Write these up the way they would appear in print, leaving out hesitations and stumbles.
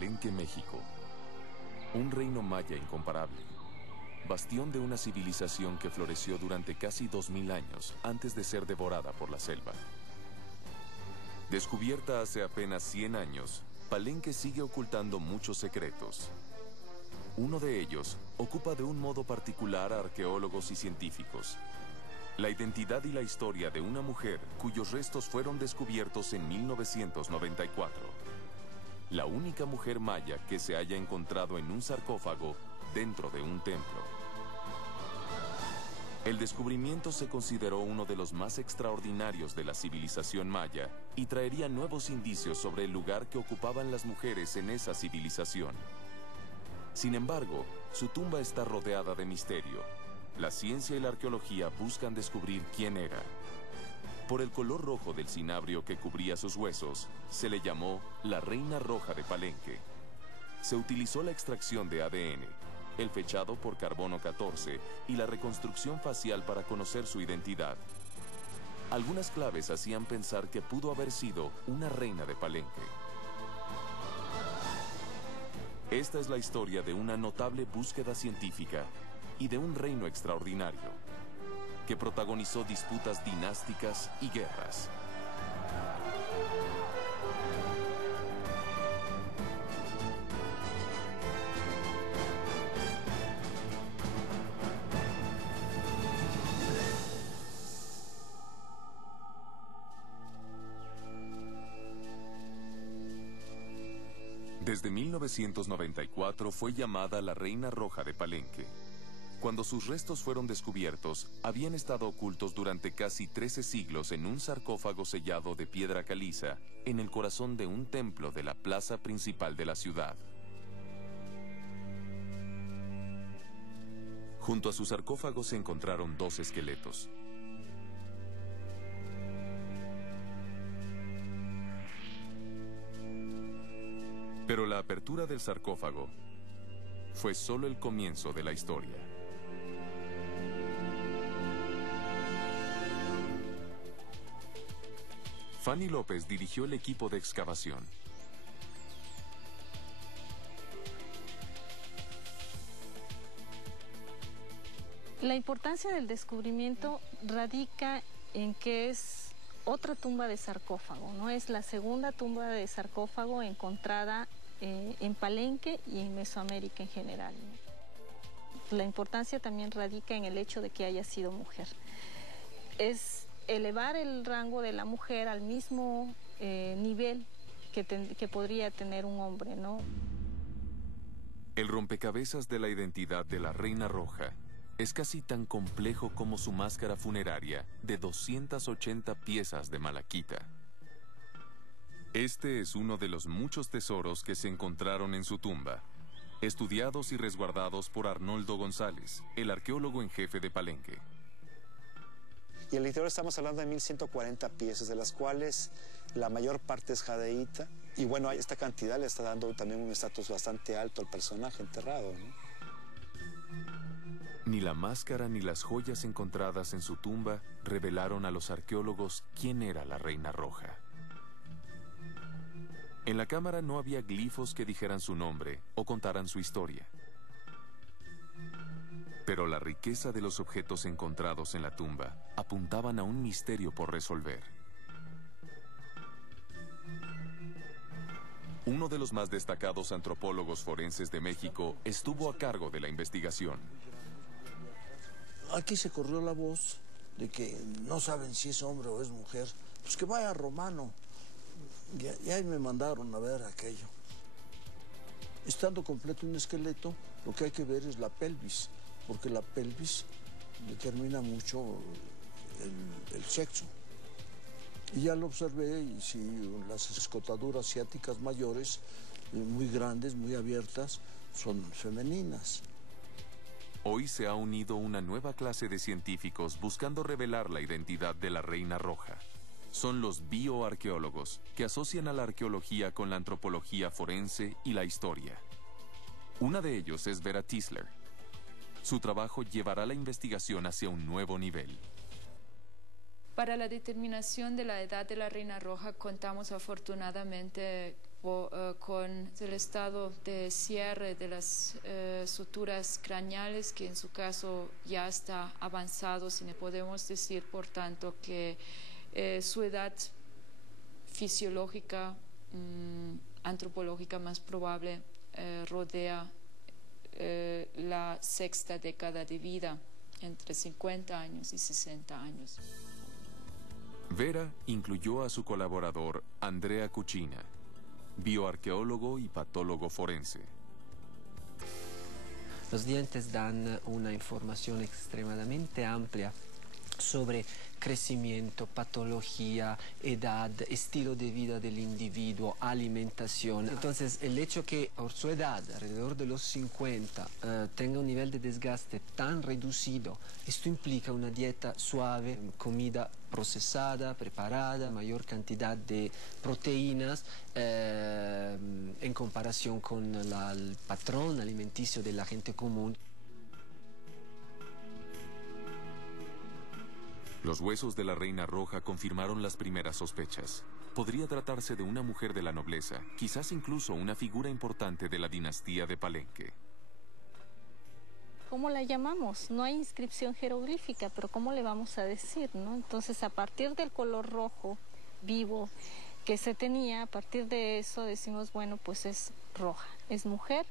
Palenque, México. Un reino maya incomparable. Bastión de una civilización que floreció durante casi 2000 años antes de ser devorada por la selva. Descubierta hace apenas 100 años, Palenque sigue ocultando muchos secretos. Uno de ellos ocupa de un modo particular a arqueólogos y científicos. La identidad y la historia de una mujer cuyos restos fueron descubiertos en 1994. La única mujer maya que se haya encontrado en un sarcófago dentro de un templo. El descubrimiento se consideró uno de los más extraordinarios de la civilización maya y traería nuevos indicios sobre el lugar que ocupaban las mujeres en esa civilización. Sin embargo, su tumba está rodeada de misterio. La ciencia y la arqueología buscan descubrir quién era. Por el color rojo del cinabrio que cubría sus huesos, se le llamó la Reina Roja de Palenque. Se utilizó la extracción de ADN, el fechado por carbono 14 y la reconstrucción facial para conocer su identidad. Algunas claves hacían pensar que pudo haber sido una reina de Palenque. Esta es la historia de una notable búsqueda científica y de un reino extraordinario, que protagonizó disputas dinásticas y guerras. Desde 1994 fue llamada la Reina Roja de Palenque. Cuando sus restos fueron descubiertos, habían estado ocultos durante casi 13 siglos en un sarcófago sellado de piedra caliza en el corazón de un templo de la plaza principal de la ciudad. Junto a su sarcófago se encontraron 2 esqueletos. Pero la apertura del sarcófago fue solo el comienzo de la historia. Fanny López dirigió el equipo de excavación. La importancia del descubrimiento radica en que es otra tumba de sarcófago, ¿no? Es la segunda tumba de sarcófago encontrada en Palenque y en Mesoamérica en general, ¿no? La importancia también radica en el hecho de que haya sido mujer. Es elevar el rango de la mujer al mismo nivel que podría tener un hombre, ¿no? El rompecabezas de la identidad de la Reina Roja es casi tan complejo como su máscara funeraria de 280 piezas de malaquita. Este es uno de los muchos tesoros que se encontraron en su tumba, estudiados y resguardados por Arnoldo González, el arqueólogo en jefe de Palenque. Y en el interior estamos hablando de 1140 piezas, de las cuales la mayor parte es jadeíta. Y bueno, esta cantidad le está dando también un estatus bastante alto al personaje enterrado, ¿no? Ni la máscara ni las joyas encontradas en su tumba revelaron a los arqueólogos quién era la Reina Roja. En la cámara no había glifos que dijeran su nombre o contaran su historia. Pero la riqueza de los objetos encontrados en la tumba apuntaban a un misterio por resolver. Uno de los más destacados antropólogos forenses de México estuvo a cargo de la investigación. Aquí se corrió la voz de que no saben si es hombre o es mujer. Pues que vaya Romano. Y ahí me mandaron a ver aquello. Estando completo un esqueleto, lo que hay que ver es la pelvis, porque la pelvis determina mucho el sexo. Y ya lo observé, y si las escotaduras ciáticas mayores, muy grandes, muy abiertas, son femeninas. Hoy se ha unido una nueva clase de científicos buscando revelar la identidad de la Reina Roja. Son los bioarqueólogos, que asocian a la arqueología con la antropología forense y la historia. Una de ellos es Vera Tisler. Su trabajo llevará la investigación hacia un nuevo nivel. Para la determinación de la edad de la Reina Roja contamos afortunadamente con el estado de cierre de las suturas craneales, que en su caso ya está avanzado, si no podemos decir, por tanto, que su edad fisiológica, antropológica más probable rodea la sexta década de vida, entre 50 años y 60 años. Vera incluyó a su colaborador Andrea Cucina, bioarqueólogo y patólogo forense. Los dientes dan una información extremadamente amplia sobre crecimiento, patología, edad, estilo de vida del individuo, alimentación. Entonces, el hecho que por su edad, alrededor de los 50, tenga un nivel de desgaste tan reducido, esto implica una dieta suave, comida procesada, preparada, mayor cantidad de proteínas en comparación con el patrón alimenticio de la gente común. Los huesos de la Reina Roja confirmaron las primeras sospechas. Podría tratarse de una mujer de la nobleza, quizás incluso una figura importante de la dinastía de Palenque. ¿Cómo la llamamos? No hay inscripción jeroglífica, pero ¿cómo le vamos a decir, no? Entonces, a partir del color rojo vivo que se tenía, a partir de eso decimos, bueno, pues es roja, es mujer,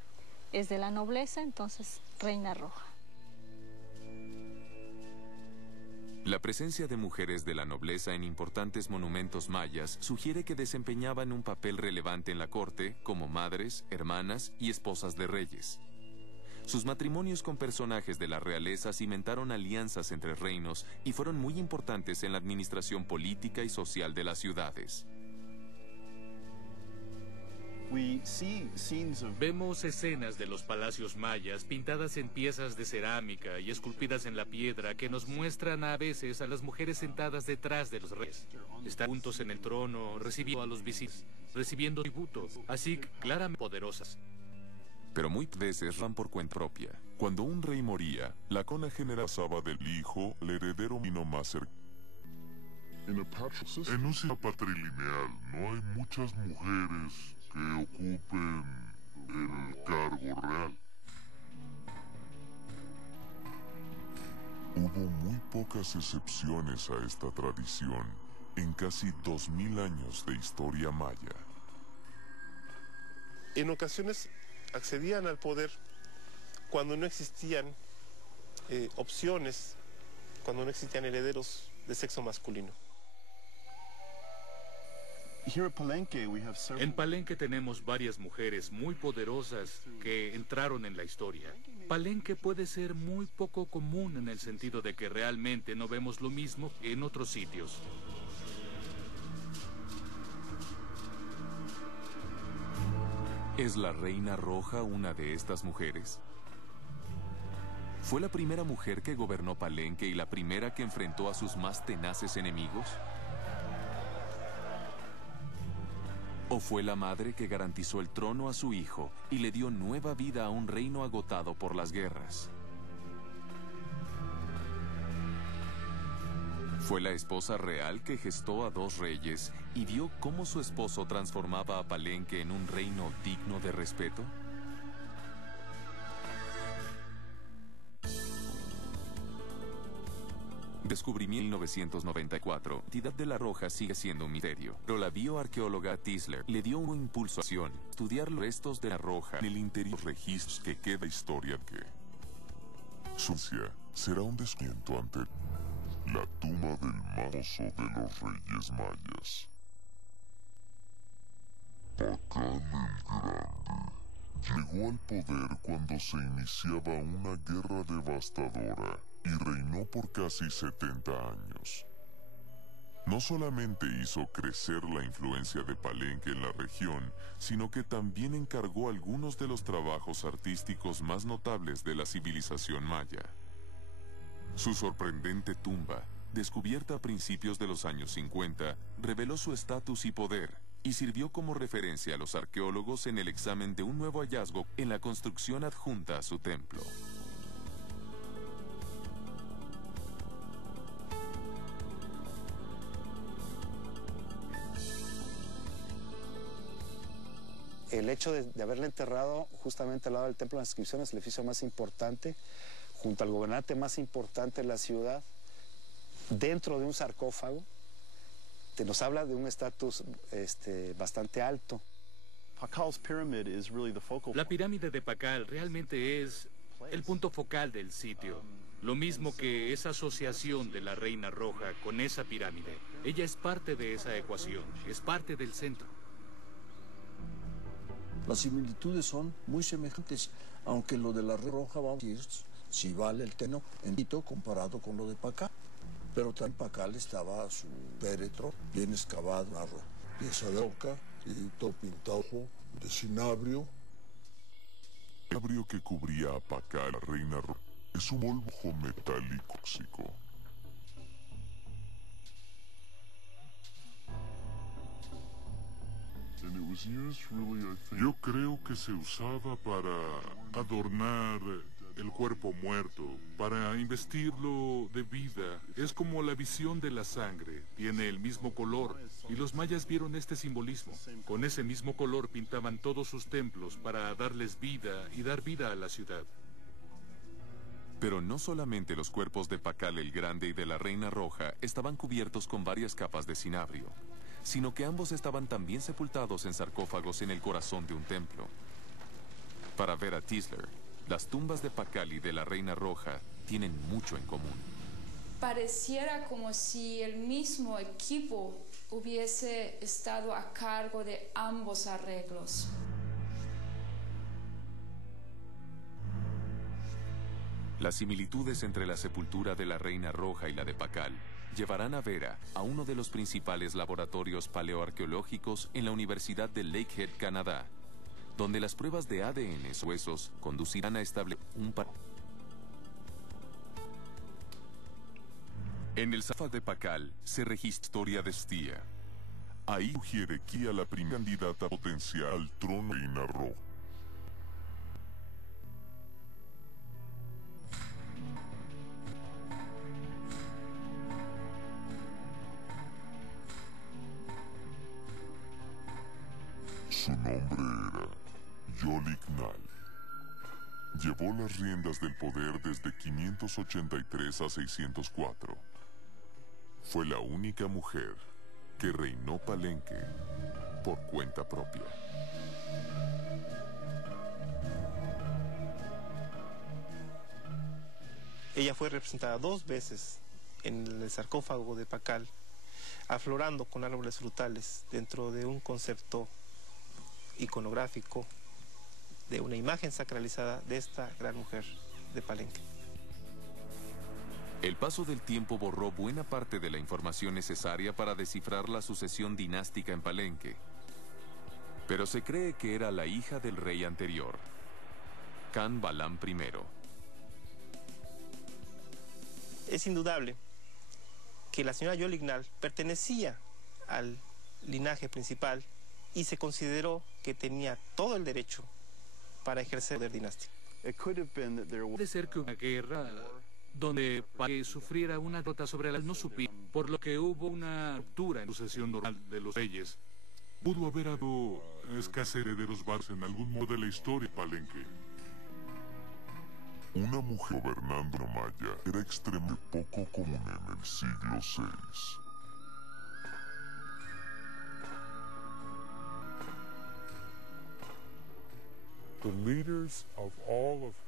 es de la nobleza, entonces Reina Roja. La presencia de mujeres de la nobleza en importantes monumentos mayas sugiere que desempeñaban un papel relevante en la corte como madres, hermanas y esposas de reyes. Sus matrimonios con personajes de la realeza cimentaron alianzas entre reinos y fueron muy importantes en la administración política y social de las ciudades. Vemos escenas de los palacios mayas pintadas en piezas de cerámica y esculpidas en la piedra que nos muestran a veces a las mujeres sentadas detrás de los reyes. Están juntos en el trono, recibiendo a los visitantes, recibiendo tributo, así claramente poderosas. Pero muy veces van por cuenta propia. Cuando un rey moría, la corona general pasaba del hijo al heredero más cercano. En un sistema patrilineal no hay muchas mujeres que ocupen el cargo real. Hubo muy pocas excepciones a esta tradición en casi 2000 años de historia maya. En ocasiones accedían al poder cuando no existían opciones, cuando no existían herederos de sexo masculino. En Palenque tenemos varias mujeres muy poderosas que entraron en la historia. Palenque puede ser muy poco común en el sentido de que realmente no vemos lo mismo que en otros sitios. ¿Es la Reina Roja una de estas mujeres? ¿Fue la primera mujer que gobernó Palenque y la primera que enfrentó a sus más tenaces enemigos? ¿O fue la madre que garantizó el trono a su hijo y le dio nueva vida a un reino agotado por las guerras? ¿Fue la esposa real que gestó a dos reyes y vio cómo su esposo transformaba a Palenque en un reino digno de respeto? Descubrimiento 1994. La identidad de la Roja sigue siendo un misterio, pero la bioarqueóloga Tisler le dio un impulso a acción, estudiar los restos de la Roja En el interior registros que queda historia que su ciencia será un descubrimiento ante la tumba del mazo de los reyes mayas. Pacán el Grande llegó al poder cuando se iniciaba una guerra devastadora y reinó por casi 70 años. No solamente hizo crecer la influencia de Palenque en la región, sino que también encargó algunos de los trabajos artísticos más notables de la civilización maya. Su sorprendente tumba, descubierta a principios de los años 50, reveló su estatus y poder, y sirvió como referencia a los arqueólogos en el examen de un nuevo hallazgo en la construcción adjunta a su templo. el hecho de haberla enterrado justamente al lado del Templo de las Inscripciones, el edificio más importante, junto al gobernante más importante de la ciudad, dentro de un sarcófago, nos habla de un estatus bastante alto. La pirámide de Pakal realmente es el punto focal del sitio. Lo mismo que esa asociación de la Reina Roja con esa pirámide. Ella es parte de esa ecuación, es parte del centro. Las similitudes son muy semejantes, aunque lo de la Reina Roja, vamos a decir, si vale el terreno en Quito comparado con lo de Pakal. Pero también Pakal estaba a su péretro, bien excavado, una pieza de roca y todo pintado de cinabrio. El cinabrio que cubría a Pakal, la Reina Roja, es un polvo metálico tóxico. Yo creo que se usaba para adornar el cuerpo muerto, para investirlo de vida. Es como la visión de la sangre, tiene el mismo color, y los mayas vieron este simbolismo. Con ese mismo color pintaban todos sus templos para darles vida y dar vida a la ciudad. Pero no solamente los cuerpos de Pakal el Grande y de la Reina Roja estaban cubiertos con varias capas de cinabrio, sino que ambos estaban también sepultados en sarcófagos en el corazón de un templo. Para Vera Tisler, las tumbas de Pakal y de la Reina Roja tienen mucho en común. Pareciera como si el mismo equipo hubiese estado a cargo de ambos arreglos. Las similitudes entre la sepultura de la Reina Roja y la de Pakal llevarán a Vera a uno de los principales laboratorios paleoarqueológicos en la Universidad de Lakehead, Canadá, donde las pruebas de ADN en huesos conducirán a establecer un patrón. En el sarcófago de Pakal se registra historia de Stía. Ahí sugiere que a la primera candidata potencial al trono de Reina Roja. Su nombre era Yolik-Nal. Llevó las riendas del poder desde 583 a 604. Fue la única mujer que reinó Palenque por cuenta propia. Ella fue representada 2 veces en el sarcófago de Pakal, aflorando con árboles frutales dentro de un concepto iconográfico de una imagen sacralizada de esta gran mujer de Palenque. El paso del tiempo borró buena parte de la información necesaria para descifrar la sucesión dinástica en Palenque. Pero se cree que era la hija del rey anterior, Can Balam I. Es indudable que la señora Yolik-Nal pertenecía al linaje principal y se consideró que tenía todo el derecho para ejercer el poder dinástico. Puede ser que una guerra donde Palenque sufriera una derrota sobre la no supimos, por lo que hubo una ruptura en la sucesión normal de los reyes. Pudo haber habido escasez de herederos varones en algún modo de la historia de Palenque. Una mujer gobernando a Maya era extremadamente poco común en el siglo VI.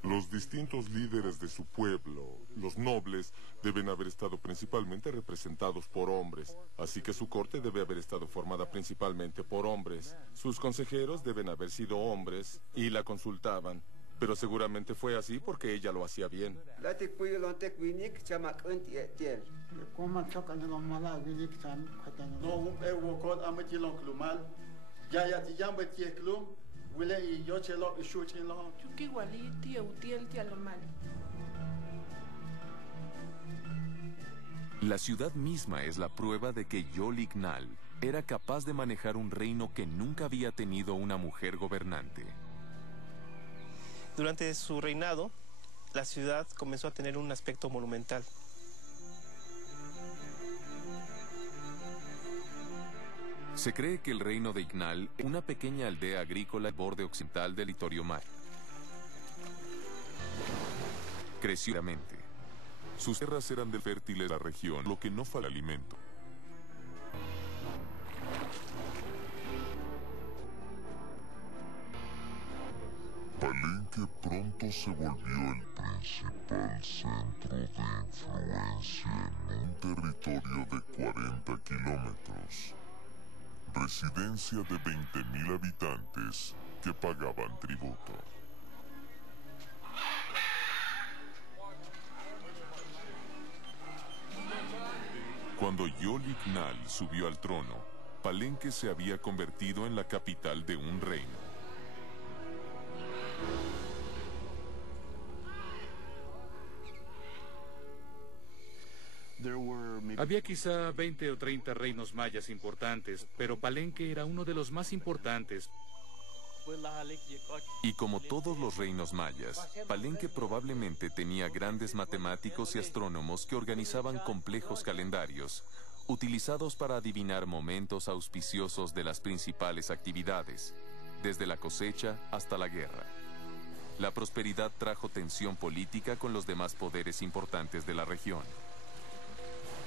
Los distintos líderes de su pueblo, los nobles, deben haber estado principalmente representados por hombres, así que su corte debe haber estado formada principalmente por hombres. Sus consejeros deben haber sido hombres y la consultaban, pero seguramente fue así porque ella lo hacía bien. La ciudad misma es la prueba de que Yolik-Nal era capaz de manejar un reino que nunca había tenido una mujer gobernante. Durante su reinado, la ciudad comenzó a tener un aspecto monumental. Se cree que el reino de Ignal es una pequeña aldea agrícola al borde occidental del Litorio Maya. Creció rápidamente. Sus tierras eran de fértiles de la región, lo que no falta alimento. Palenque pronto se volvió el principal centro de influencia en un territorio de 40 kilómetros. Residencia de 20.000 habitantes que pagaban tributo. Cuando Yol-Ignal subió al trono, Palenque se había convertido en la capital de un reino. Había quizá 20 o 30 reinos mayas importantes, pero Palenque era uno de los más importantes. Y como todos los reinos mayas, Palenque probablemente tenía grandes matemáticos y astrónomos que organizaban complejos calendarios, utilizados para adivinar momentos auspiciosos de las principales actividades, desde la cosecha hasta la guerra. La prosperidad trajo tensión política con los demás poderes importantes de la región.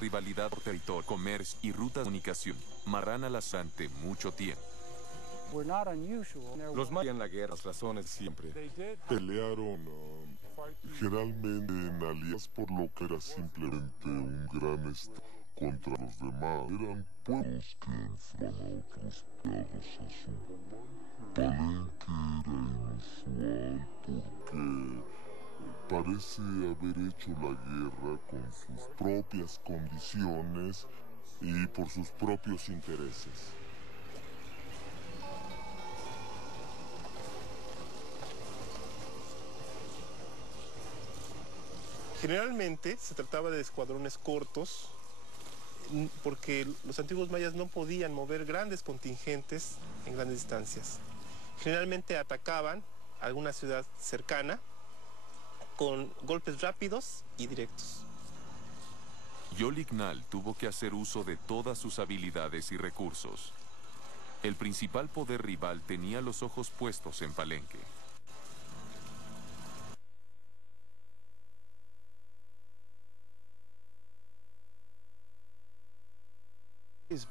Rivalidad por territorio, comercio y rutas de comunicación marran al asante mucho tiempo. Los mayas en la guerra, las razones siempre. Pelearon generalmente en alianzas por lo que era simplemente un gran estado contra los demás. Eran pueblos que enfrentaban a otros peados a su. Palenque era inusual porque parece haber hecho la guerra con sus propias condiciones y por sus propios intereses. Generalmente se trataba de escuadrones cortos porque los antiguos mayas no podían mover grandes contingentes en grandes distancias. Generalmente atacaban alguna ciudad cercana con golpes rápidos y directos. Yol-Ignal tuvo que hacer uso de todas sus habilidades y recursos. El principal poder rival tenía los ojos puestos en Palenque.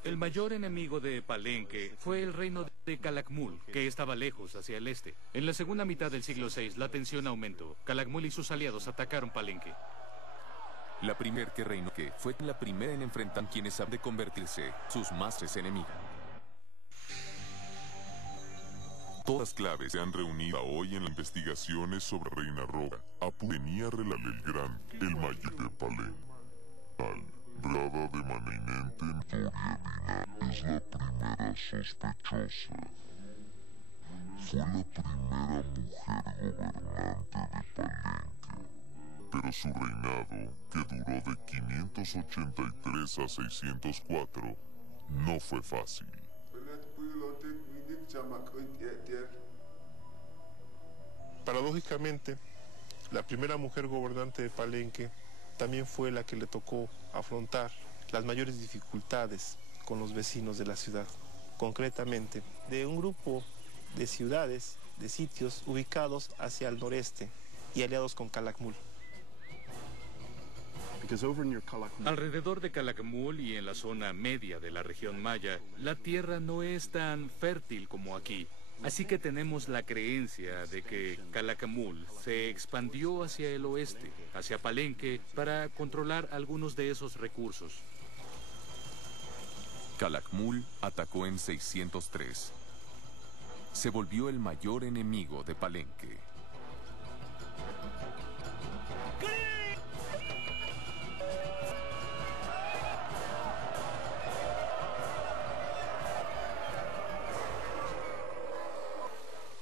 El mayor enemigo de Palenque fue el reino de Calakmul, que estaba lejos, hacia el este. En la segunda mitad del siglo VI, la tensión aumentó. Calakmul y sus aliados atacaron Palenque. La primer que reinó que fue la primera en enfrentar quienes han de convertirse sus más enemigos. Todas claves se han reunido hoy en las investigaciones sobre Reina Roca. Apu tenía Relal el Gran, el mayor de Palenque. Relada de maneinente en Victoria Vina es la primera sospechosa. Fue la primera mujer gobernante de Palenque. Pero su reinado, que duró de 583 a 604, no fue fácil. Paradójicamente, la primera mujer gobernante de Palenque también fue la que le tocó afrontar las mayores dificultades con los vecinos de la ciudad. Concretamente, de un grupo de ciudades, de sitios ubicados hacia el noreste y aliados con Calakmul. Alrededor de Calakmul y en la zona media de la región maya, la tierra no es tan fértil como aquí. Así que tenemos la creencia de que Calakmul se expandió hacia el oeste, hacia Palenque, para controlar algunos de esos recursos. Calakmul atacó en 603. Se volvió el mayor enemigo de Palenque.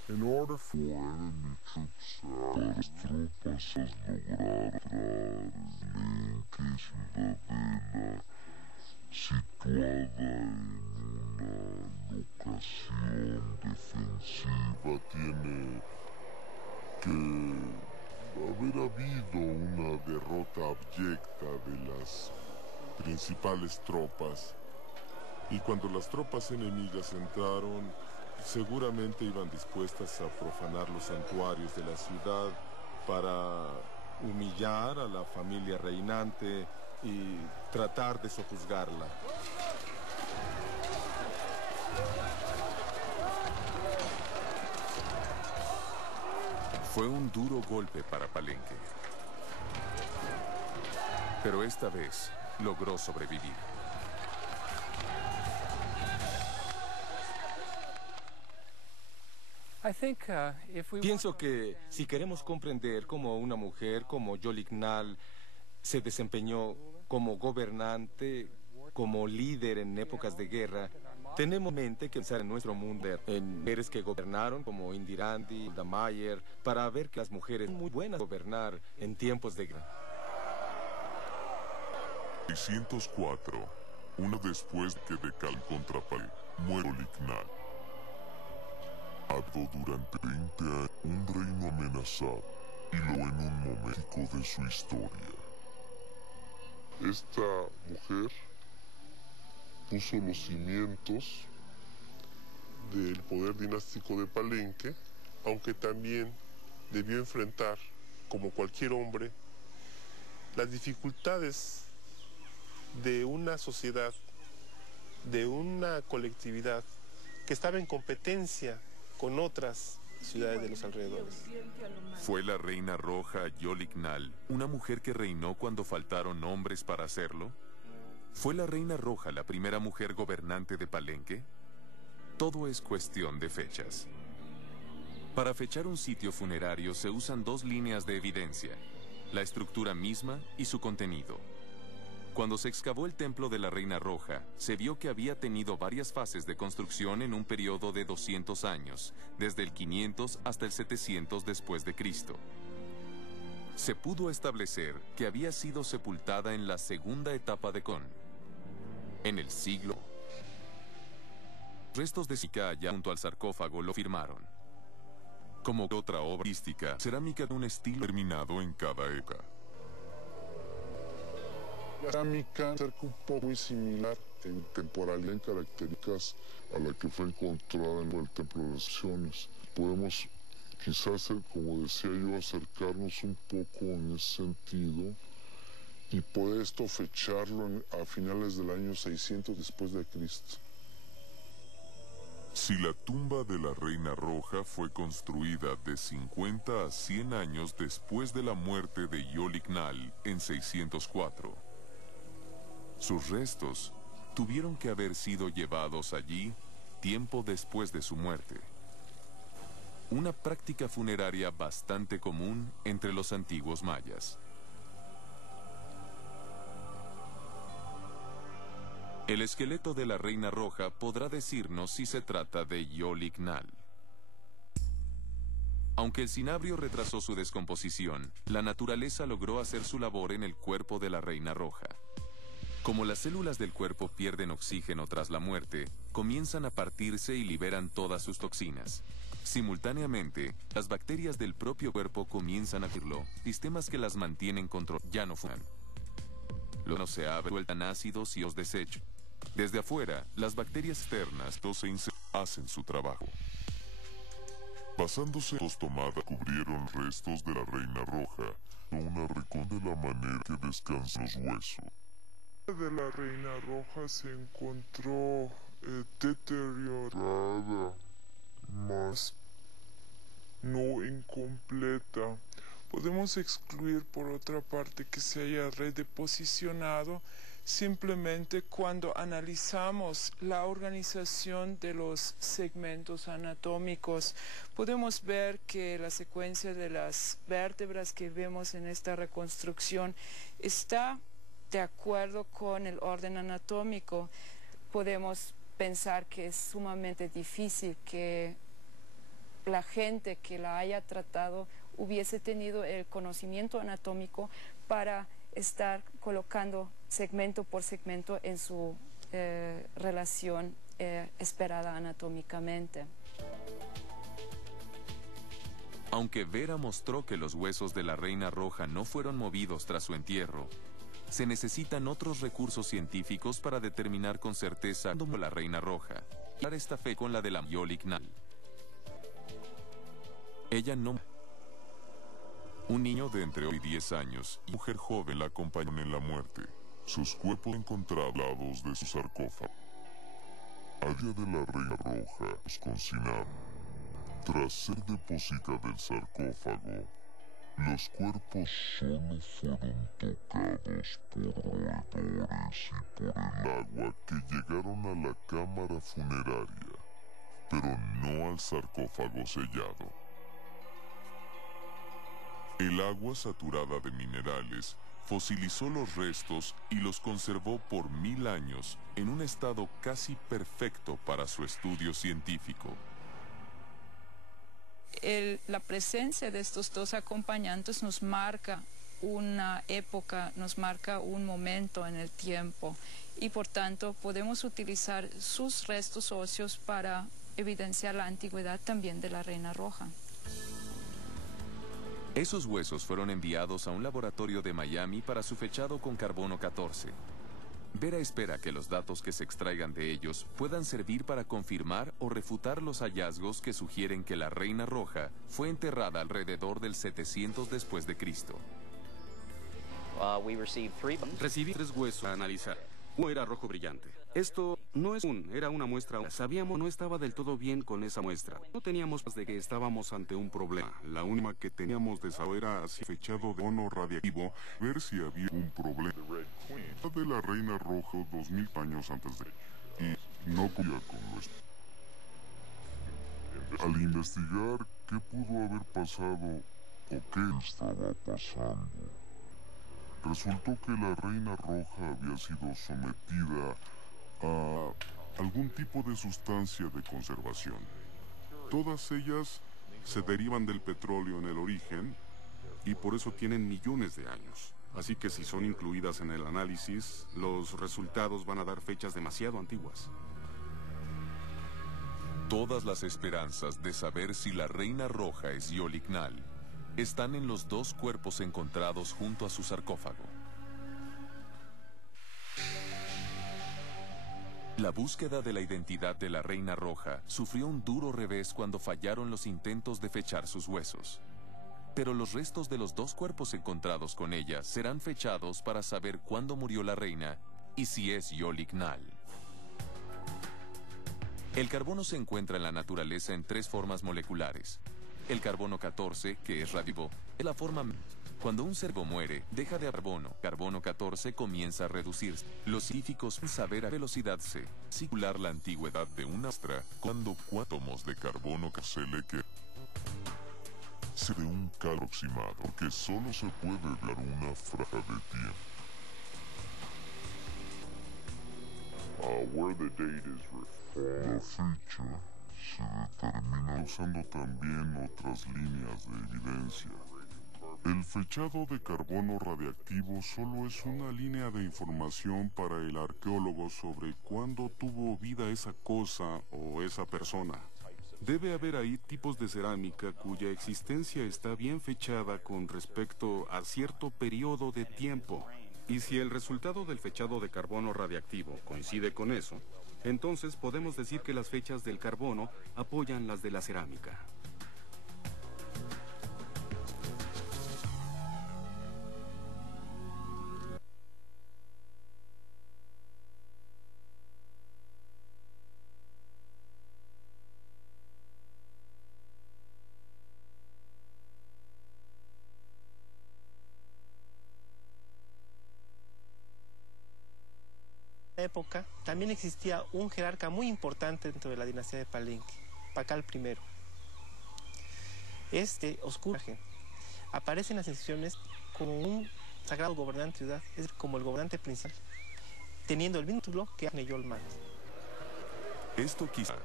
In order for enemy troops, para las tropas lograr Palenque, ciudadela, situada en una locación defensiva, tiene que haber habido una derrota abyecta de las principales tropas Y cuando las tropas enemigas entraron, seguramente iban dispuestas a profanar los santuarios de la ciudad para humillar a la familia reinante y tratar de sojuzgarla. Fue un duro golpe para Palenque, pero esta vez logró sobrevivir. Pienso que si queremos comprender cómo una mujer como Yolignal se desempeñó como gobernante, como líder en épocas de guerra, tenemos en mente que pensar en nuestro mundo, en mujeres que gobernaron como Indira Gandhi, Golda Meir, para ver que las mujeres son muy buenas a gobernar en tiempos de guerra. 604, uno después que decal contra Pal, muere Yolignal. Habitó durante 20 años un reino amenazado y lo en un momento de su historia. Esta mujer puso los cimientos del poder dinástico de Palenque, aunque también debió enfrentar, como cualquier hombre, las dificultades de una sociedad, de una colectividad que estaba en competencia con otras ciudades de los alrededores. ¿Fue la reina roja Yolignal una mujer que reinó cuando faltaron hombres para hacerlo? ¿Fue la reina roja la primera mujer gobernante de Palenque? Todo es cuestión de fechas. Para fechar un sitio funerario se usan dos líneas de evidencia, la estructura misma y su contenido. Cuando se excavó el templo de la Reina Roja, se vio que había tenido varias fases de construcción en un periodo de 200 años, desde el 500 hasta el 700 después de Cristo. Se pudo establecer que había sido sepultada en la segunda etapa de Con, en el siglo. Restos de Sicaya junto al sarcófago lo firmaron. Como otra obra artística, cerámica de un estilo terminado en cada época. La cerámica acerca un poco muy similar en temporalidad, en características a la que fue encontrada en el Templo de las Naciones. Podemos quizás, como decía yo, acercarnos un poco en ese sentido y poder esto fecharlo a finales del año 600 después de Cristo. Si la tumba de la Reina Roja fue construida de 50 a 100 años después de la muerte de Yolignal en 604, sus restos tuvieron que haber sido llevados allí tiempo después de su muerte. Una práctica funeraria bastante común entre los antiguos mayas. El esqueleto de la Reina Roja podrá decirnos si se trata de Yolignal. Aunque el cinabrio retrasó su descomposición, la naturaleza logró hacer su labor en el cuerpo de la Reina Roja. Como las células del cuerpo pierden oxígeno tras la muerte, comienzan a partirse y liberan todas sus toxinas. Simultáneamente, las bacterias del propio cuerpo comienzan a hacerlo, sistemas que las mantienen controladas ya no funcionan. Luego se abren, sueltan ácidos y los desechos. Desde afuera, las bacterias externas hacen su trabajo. Basándose en los tomadas, cubrieron restos de la Reina Roja, una recon de la manera que descansan los huesos. De la Reina Roja se encontró deteriorada, más no incompleta. Podemos excluir por otra parte que se haya redeposicionado simplemente cuando analizamos la organización de los segmentos anatómicos. Podemos ver que la secuencia de las vértebras que vemos en esta reconstrucción está de acuerdo con el orden anatómico. Podemos pensar que es sumamente difícil que la gente que la haya tratado hubiese tenido el conocimiento anatómico para estar colocando segmento por segmento en su relación esperada anatómicamente. Aunque Vera mostró que los huesos de la Reina Roja no fueron movidos tras su entierro, se necesitan otros recursos científicos para determinar con certeza cómo la reina roja. Y dar esta fe con la de la Yolik-Nal. Ella no... Un niño de entre 8 y 10 años y mujer joven la acompañan en la muerte. Sus cuerpos encontrados al lado de su sarcófago. A día de la reina roja los concinaron. Tras ser depositada del sarcófago, los cuerpos solo fueron tocados por roedores y por el agua que llegaron a la cámara funeraria, pero no al sarcófago sellado. El agua saturada de minerales fosilizó los restos y los conservó por 1000 años en un estado casi perfecto para su estudio científico. La presencia de estos dos acompañantes nos marca una época, nos marca un momento en el tiempo y por tanto podemos utilizar sus restos óseos para evidenciar la antigüedad también de la reina roja. Esos huesos fueron enviados a un laboratorio de Miami para su fechado con carbono 14. Vera espera que los datos que se extraigan de ellos puedan servir para confirmar o refutar los hallazgos que sugieren que la reina roja fue enterrada alrededor del 700 después de Cristo. Recibí 3 huesos a analizar. Uno era rojo brillante. Esto no era una muestra. Sabíamos no estaba del todo bien con esa muestra. No teníamos de que estábamos ante un problema. La única que teníamos de saber era si fechado de carbono radiactivo, ver si había un problema. De la reina roja 2000 años antes de... y no podía con nuestro. Al investigar qué pudo haber pasado o qué estaba pasando, resultó que la reina roja había sido sometida a algún tipo de sustancia de conservación. Todas ellas se derivan del petróleo en el origen y por eso tienen millones de años. Así que si son incluidas en el análisis, los resultados van a dar fechas demasiado antiguas. Todas las esperanzas de saber si la reina roja es Yolik-Nal están en los 2 cuerpos encontrados junto a su sarcófago. La búsqueda de la identidad de la reina roja sufrió un duro revés cuando fallaron los intentos de fechar sus huesos. Pero los restos de los 2 cuerpos encontrados con ella serán fechados para saber cuándo murió la reina y si es Yolik-Nal. El carbono se encuentra en la naturaleza en 3 formas moleculares. El carbono 14, que es radioactivo, es la forma... Cuando un ser vivo muere, deja de carbono 14 comienza a reducirse. Los científicos saber a velocidad c, calcular la antigüedad de una muestra cuando átomos de carbono que se le queda. Se de un cálculo aproximado, porque solo se puede dar una franja de tiempo. La fecha se determina usando también otras líneas de evidencia. El fechado de carbono radiactivo solo es una línea de información para el arqueólogo sobre cuándo tuvo vida esa cosa o esa persona. Debe haber ahí tipos de cerámica cuya existencia está bien fechada con respecto a cierto periodo de tiempo. Y si el resultado del fechado de carbono radiactivo coincide con eso, entonces podemos decir que las fechas del carbono apoyan las de la cerámica. Época también existía un jerarca muy importante dentro de la dinastía de Palenque, Pakal I. Este oscuro aparece en las inscripciones como un sagrado gobernante de ciudad, es decir, como el gobernante principal, teniendo el mismo título que Arneyolmat. Esto quizá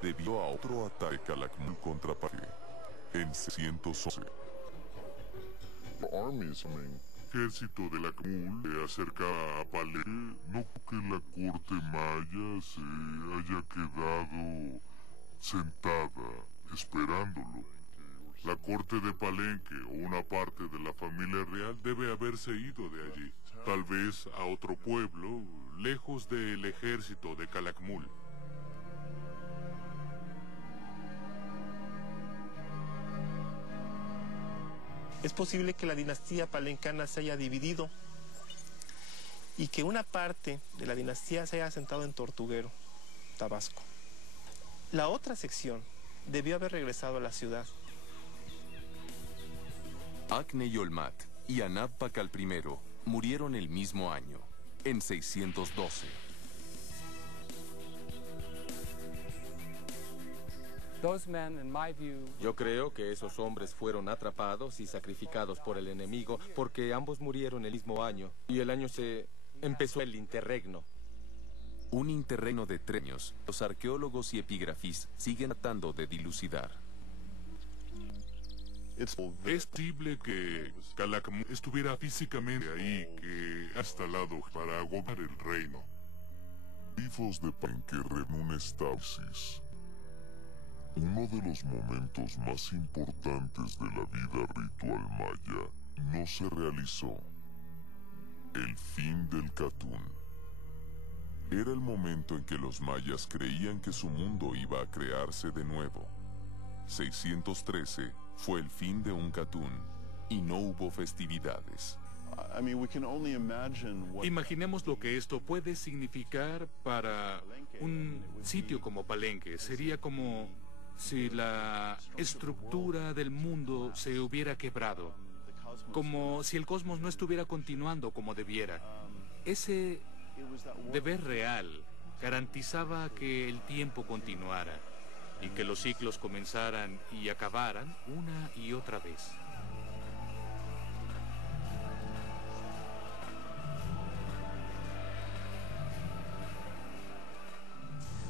debió a otro ataque Calakmul contra Palenque en 611. El ejército de la Calakmul se acerca a Palenque. No creo que la corte maya se haya quedado sentada esperándolo. La corte de Palenque o una parte de la familia real debe haberse ido de allí. tal vez a otro pueblo, lejos del ejército de Calakmul. Es posible que la dinastía palencana se haya dividido y que una parte de la dinastía se haya asentado en Tortuguero, Tabasco. La otra sección debió haber regresado a la ciudad. Akne-Yolmat y Anab Pakal I murieron el mismo año, en 612. Yo creo que esos hombres fueron atrapados y sacrificados por el enemigo porque ambos murieron el mismo año y el año se empezó el interregno. Un interregno de 3 años, los arqueólogos y epigrafistas siguen tratando de dilucidar. Es posible que Calakmul estuviera físicamente ahí, que ha instalado para gobernar el reino. Grifos de Palenque en un estasis. Uno de los momentos más importantes de la vida ritual maya no se realizó. El fin del Catún. Era el momento en que los mayas creían que su mundo iba a crearse de nuevo. 613 fue el fin de un Catún y no hubo festividades. Imaginemos lo que esto puede significar para un sitio como Palenque. Sería como si la estructura del mundo se hubiera quebrado, como si el cosmos no estuviera continuando como debiera. Ese deber real garantizaba que el tiempo continuara y que los ciclos comenzaran y acabaran una y otra vez.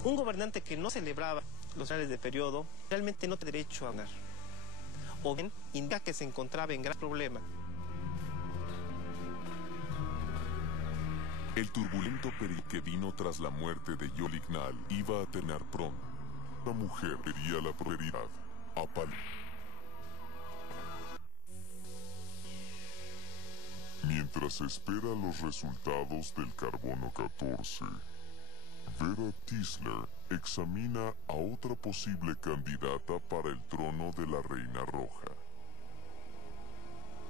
Un gobernante que no celebraba los finales de periodo realmente no tiene derecho a ganar. O bien indica que se encontraba en gran problema. El turbulento periodo que vino tras la muerte de Yolignal iba a tener pronto. La mujer quería la prosperidad a Palenque. Mientras espera los resultados del carbono 14, Vera Tisler examina a otra posible candidata para el trono de la Reina Roja.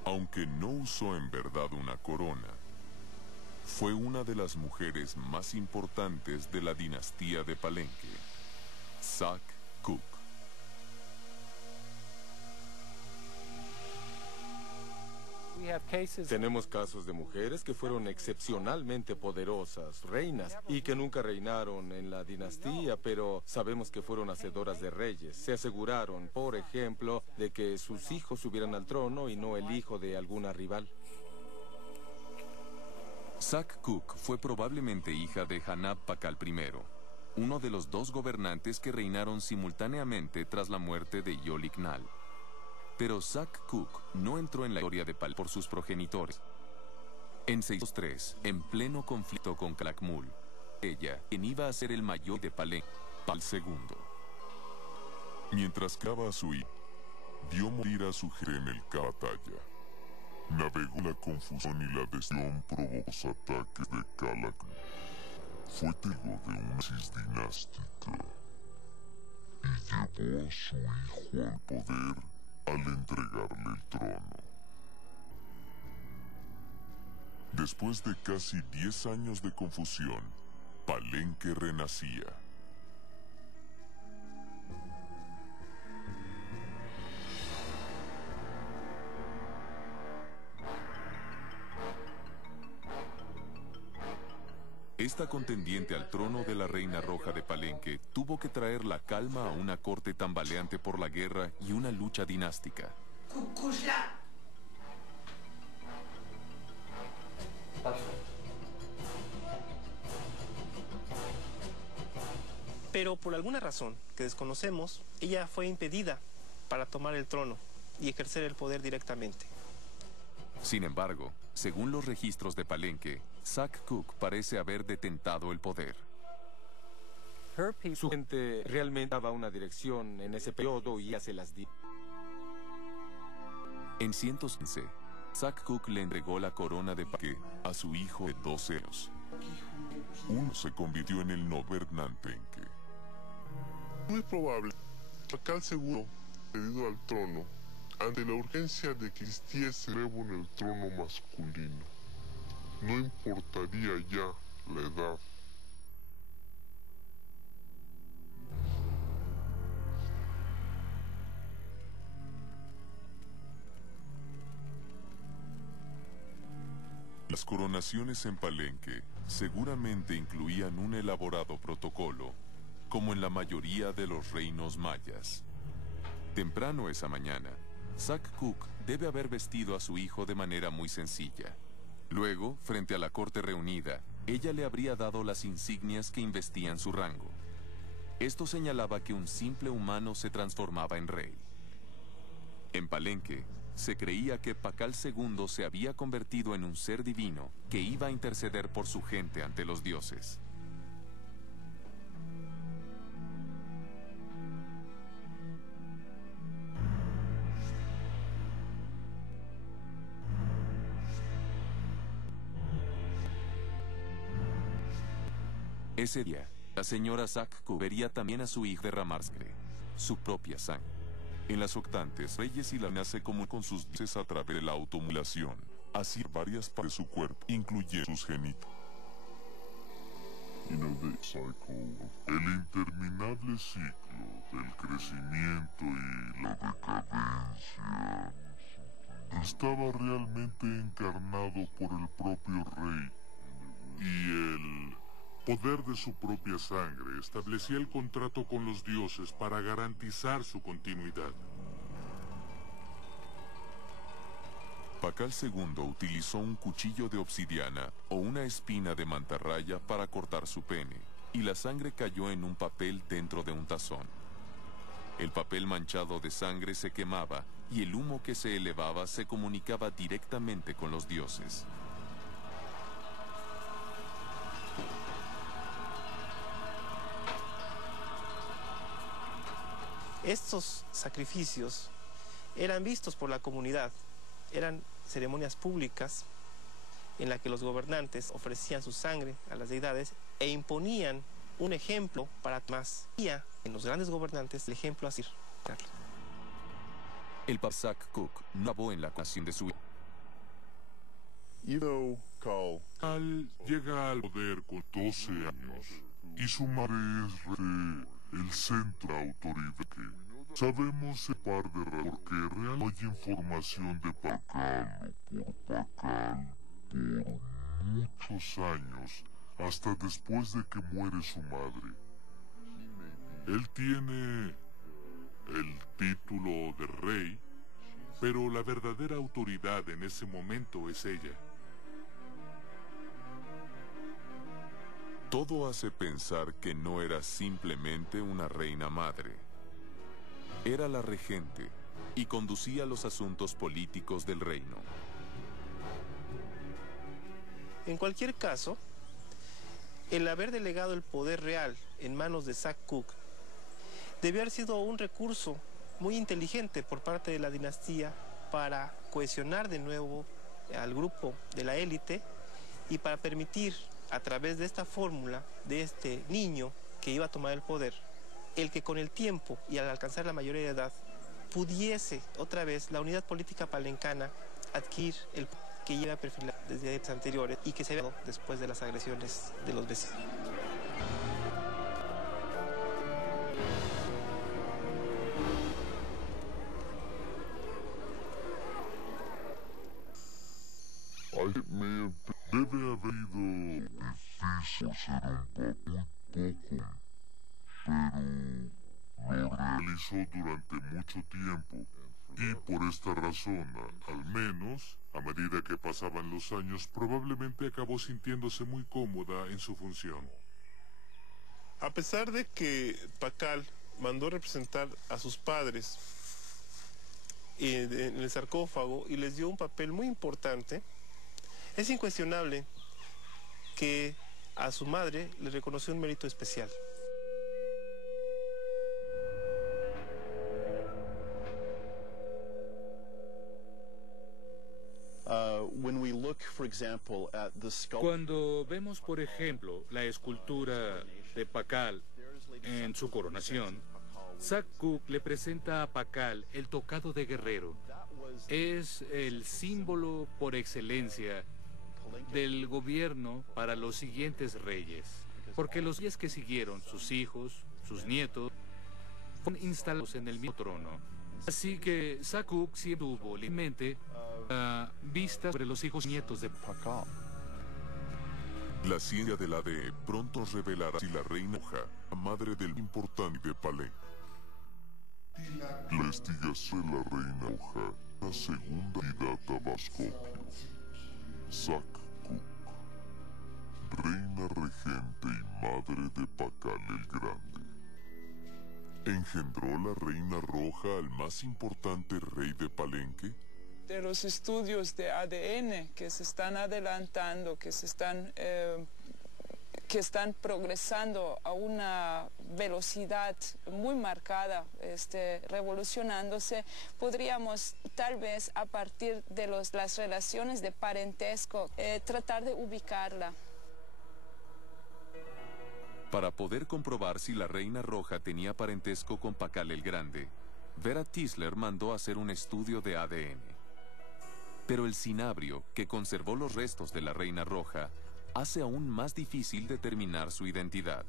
Aunque no usó en verdad una corona, fue una de las mujeres más importantes de la dinastía de Palenque, Sac Cook. Tenemos casos de mujeres que fueron excepcionalmente poderosas, reinas, y que nunca reinaron en la dinastía, pero sabemos que fueron hacedoras de reyes. Se aseguraron, por ejemplo, de que sus hijos subieran al trono y no el hijo de alguna rival. Sac Cook fue probablemente hija de Hanab Pakal I, uno de los 2 gobernantes que reinaron simultáneamente tras la muerte de Yolignal. Pero Sac Cook no entró en la historia de Palenque por sus progenitores. En 603, en pleno conflicto con Calakmul, ella, quien iba a ser el mayor de Palenque, Pal II. Mientras criaba a su hijo, vio morir a su jefe en el batalla. Navegó la confusión y la desunión provocó los ataques de Calakmul. Fue testigo de una crisis dinástica y llevó a su hijo al poder al entregarle el trono. Después de casi 10 años de confusión, Palenque renacía. Esta contendiente al trono de la Reina Roja de Palenque tuvo que traer la calma a una corte tambaleante por la guerra y una lucha dinástica. Pero por alguna razón que desconocemos, ella fue impedida para tomar el trono y ejercer el poder directamente. Sin embargo, según los registros de Palenque, Sac Cook parece haber detentado el poder. Su gente realmente daba una dirección en ese periodo y ella se las dio. En 115, Sakkuk le entregó la corona de Paque a su hijo de 12 años. Uno se convirtió en el gobernante Enke. Muy probable, Pakal II, accedido al trono, ante la urgencia de que existiese nuevo en el trono masculino. No importaría ya la edad. Las coronaciones en Palenque seguramente incluían un elaborado protocolo, como en la mayoría de los reinos mayas. Temprano esa mañana, Sakkuk debe haber vestido a su hijo de manera muy sencilla. Luego, frente a la corte reunida, ella le habría dado las insignias que investían su rango. Esto señalaba que un simple humano se transformaba en rey. En Palenque, se creía que Pakal II se había convertido en un ser divino que iba a interceder por su gente ante los dioses. Ese día, la señora Sakkuk vería también a su hijo derramar sangre, su propia sangre. En las octantes, reyes y lanas se comunican con sus dioses a través de la automulación, así varias partes de su cuerpo, incluyendo sus genitos. El interminable ciclo del crecimiento y la decadencia estaba realmente encarnado por el propio rey, y el poder de su propia sangre establecía el contrato con los dioses para garantizar su continuidad. Pakal II utilizó un cuchillo de obsidiana o una espina de mantarraya para cortar su pene, y la sangre cayó en un papel dentro de un tazón. El papel manchado de sangre se quemaba y el humo que se elevaba se comunicaba directamente con los dioses. Estos sacrificios eran vistos por la comunidad, eran ceremonias públicas en las que los gobernantes ofrecían su sangre a las deidades e imponían un ejemplo para más. En los grandes gobernantes el ejemplo así. El Papa Sakkuk no acabó en la coronación de su hijo. Pakal llega al poder con 12 años y su madre es el centro de autoridad. Sabemos separar de razones porque realmente no hay información de Pakal o por Pakal por muchos años, hasta después de que muere su madre. Él tiene el título de rey, pero la verdadera autoridad en ese momento es ella. Todo hace pensar que no era simplemente una reina madre. Era la regente y conducía los asuntos políticos del reino. En cualquier caso, el haber delegado el poder real en manos de Sakkuk debió haber sido un recurso muy inteligente por parte de la dinastía para cohesionar de nuevo al grupo de la élite y para permitir, a través de esta fórmula de este niño que iba a tomar el poder, el que con el tiempo y al alcanzar la mayoría de edad pudiese otra vez la unidad política palencana adquirir el que lleva perfilado desde épocas anteriores y que se ve después de las agresiones de los vecinos. Debe haber ido difícil ser un papá muy poco, pero lo realizó durante mucho tiempo. Y por esta razón, al menos, a medida que pasaban los años, probablemente acabó sintiéndose muy cómoda en su función. A pesar de que Pakal mandó representar a sus padres en el sarcófago y les dio un papel muy importante, es incuestionable que a su madre le reconoció un mérito especial. Cuando vemos, por ejemplo, la escultura de Pakal en su coronación, Sakuk le presenta a Pakal el tocado de guerrero. Es el símbolo por excelencia del gobierno para los siguientes reyes, porque los reyes que siguieron, sus hijos, sus nietos, fueron instalados en el mismo trono. Así que Sakuk siempre tuvo en mente vistas sobre los hijos y nietos de Pakal. La ciencia del ADN pronto revelará si la reina roja, la madre del importante de Palenque. La investigación de la reina roja, la segunda candidata a Vascopio, Sakuk, reina regente y madre de Pakal el Grande. ¿Engendró la reina roja al más importante rey de Palenque? De los estudios de ADN que se están adelantando, que están progresando a una velocidad muy marcada, revolucionándose, podríamos tal vez a partir de las relaciones de parentesco tratar de ubicarla. Para poder comprobar si la reina roja tenía parentesco con Pakal el Grande, Vera Tisler mandó hacer un estudio de ADN. Pero el cinabrio, que conservó los restos de la reina roja, hace aún más difícil determinar su identidad.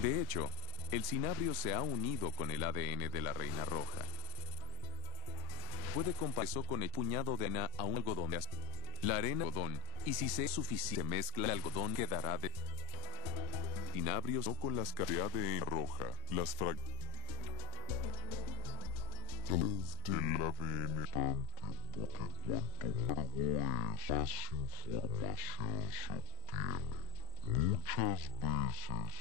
De hecho, el cinabrio se ha unido con el ADN de la reina roja. Puede compararse con el puñado de arena a un algodón de azúcar. La arena algodón, y si se es suficiente mezcla, el algodón quedará de cinabrios o con las cadenas de ADN roja. Las fragmentos del ADN porque cuanto largo es, más información se obtiene. Muchas veces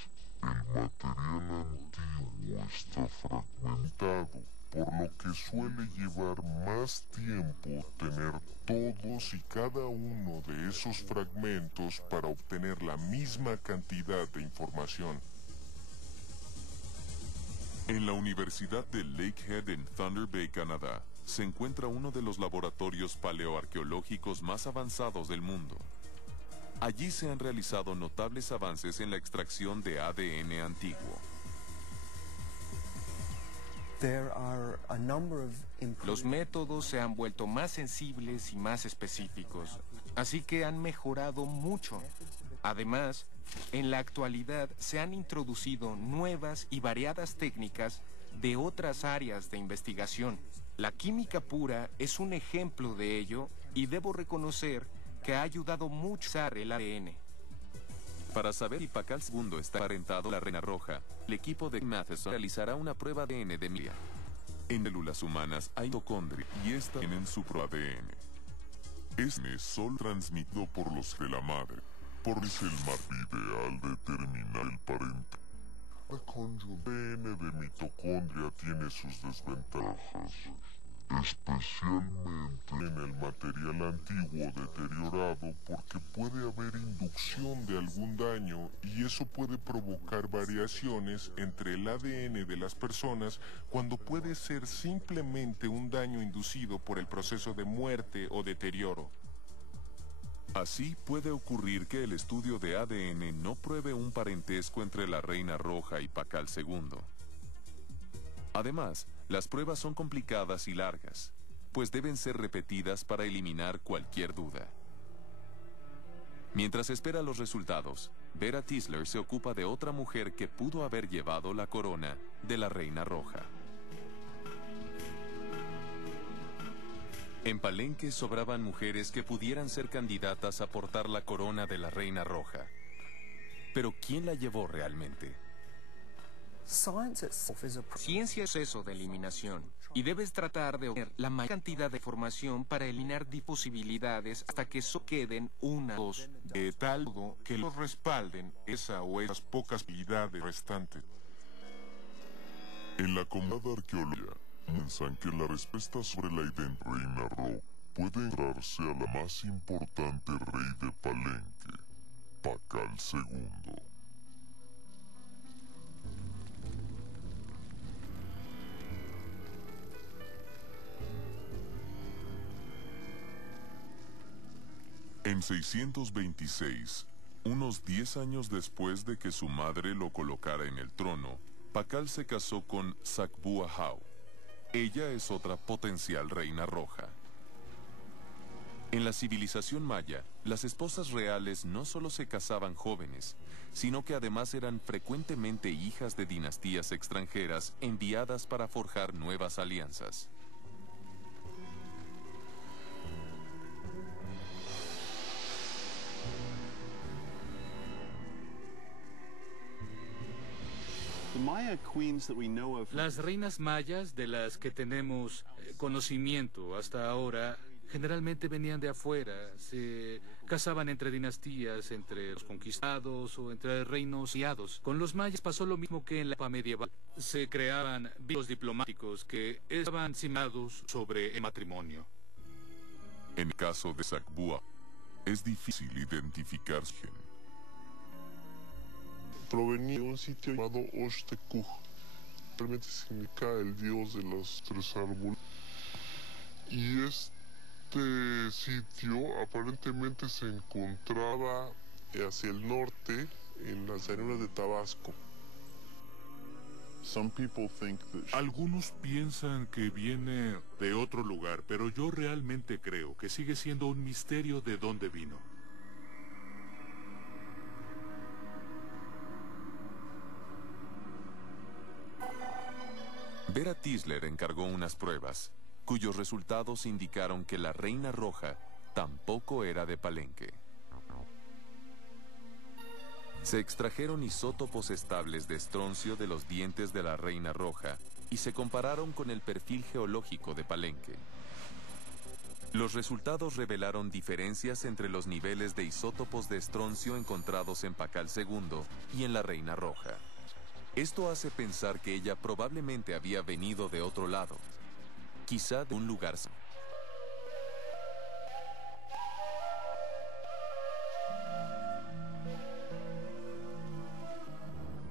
el material antiguo está fragmentado, por lo que suele llevar más tiempo tener todos y cada uno de esos fragmentos para obtener la misma cantidad de información. En la Universidad de Lakehead en Thunder Bay, Canadá, se encuentra uno de los laboratorios paleoarqueológicos más avanzados del mundo. Allí se han realizado notables avances en la extracción de ADN antiguo. Los métodos se han vuelto más sensibles y más específicos, así que han mejorado mucho. Además, en la actualidad se han introducido nuevas y variadas técnicas de otras áreas de investigación. La química pura es un ejemplo de ello y debo reconocer que ha ayudado mucho a usar el ADN. Para saber si Pakal II está emparentado a la reina roja, el equipo de Matheson realizará una prueba de ADN de Mia. En células humanas hay mitocondria y esta tienen su propio ADN. Este es solo transmitido por los de la madre. Por eso el marco ideal determinar el parente. El ADN de mitocondria tiene sus desventajas, especialmente en el material antiguo deteriorado, porque puede haber inducción de algún daño y eso puede provocar variaciones entre el ADN de las personas cuando puede ser simplemente un daño inducido por el proceso de muerte o deterioro. Así puede ocurrir que el estudio de ADN no pruebe un parentesco entre la reina roja y Pakal II. Además, las pruebas son complicadas y largas, pues deben ser repetidas para eliminar cualquier duda. Mientras espera los resultados, Vera Tisler se ocupa de otra mujer que pudo haber llevado la corona de la reina roja. En Palenque sobraban mujeres que pudieran ser candidatas a portar la corona de la reina roja. Pero ¿quién la llevó realmente? Ciencia es eso de eliminación, y debes tratar de obtener la mayor cantidad de información para eliminar posibilidades hasta que solo queden una o dos, de tal modo que los respalden esa o esas pocas habilidades restantes. En la comunidad arqueológica, piensan que la respuesta sobre la identidad de reina roja puede entrarse a la más importante rey de Palenque, Pakal II. En 626, unos 10 años después de que su madre lo colocara en el trono, Pakal se casó con Sakbuahau. Ella es otra potencial reina roja. En la civilización maya, las esposas reales no solo se casaban jóvenes, sino que además eran frecuentemente hijas de dinastías extranjeras enviadas para forjar nuevas alianzas. Las reinas mayas de las que tenemos conocimiento hasta ahora generalmente venían de afuera, se casaban entre dinastías, entre los conquistados o entre reinos aliados. Con los mayas pasó lo mismo que en la época medieval. Se creaban vínculos diplomáticos que estaban cimados sobre el matrimonio. En el caso de Sakbua, es difícil identificar su gen. Provenía de un sitio llamado Oshtekuk. Realmente significa el dios de los tres árboles. Y este sitio aparentemente se encontraba hacia el norte, en las llanuras de Tabasco. Algunos piensan que viene de otro lugar, pero yo realmente creo que sigue siendo un misterio de dónde vino. Vera Tisler encargó unas pruebas, cuyos resultados indicaron que la reina roja tampoco era de Palenque. Se extrajeron isótopos estables de estroncio de los dientes de la reina roja y se compararon con el perfil geológico de Palenque. Los resultados revelaron diferencias entre los niveles de isótopos de estroncio encontrados en Pakal II y en la reina roja. Esto hace pensar que ella probablemente había venido de otro lado, quizá de un lugar.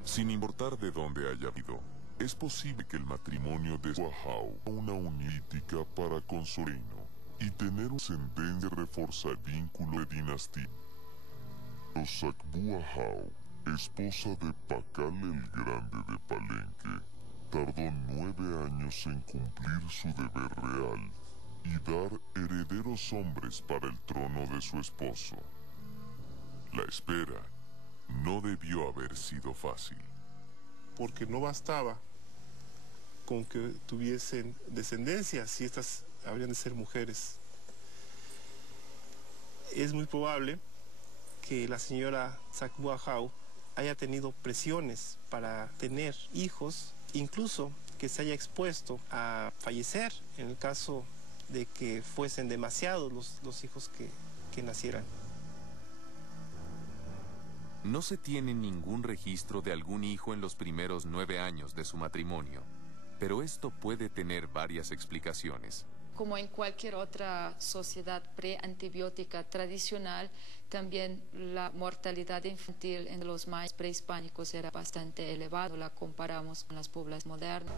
Sin importar de dónde haya vivido, es posible que el matrimonio de Sakbuahau sea una unilítica para con su reino y tener una ascendencia reforza el vínculo de dinastía. Los Sakbuahau, esposa de Pakal el Grande de Palenque, tardó 9 años en cumplir su deber real y dar herederos hombres para el trono de su esposo. La espera no debió haber sido fácil. Porque no bastaba con que tuviesen descendencia, si estas habrían de ser mujeres. Es muy probable que la señora Sakbuahau haya tenido presiones para tener hijos, incluso que se haya expuesto a fallecer en el caso de que fuesen demasiados los hijos que nacieran. No se tiene ningún registro de algún hijo en los primeros 9 años de su matrimonio, pero esto puede tener varias explicaciones. Como en cualquier otra sociedad preantibiótica tradicional, también la mortalidad infantil en los mayas prehispánicos era bastante elevada, la comparamos con las poblaciones modernas.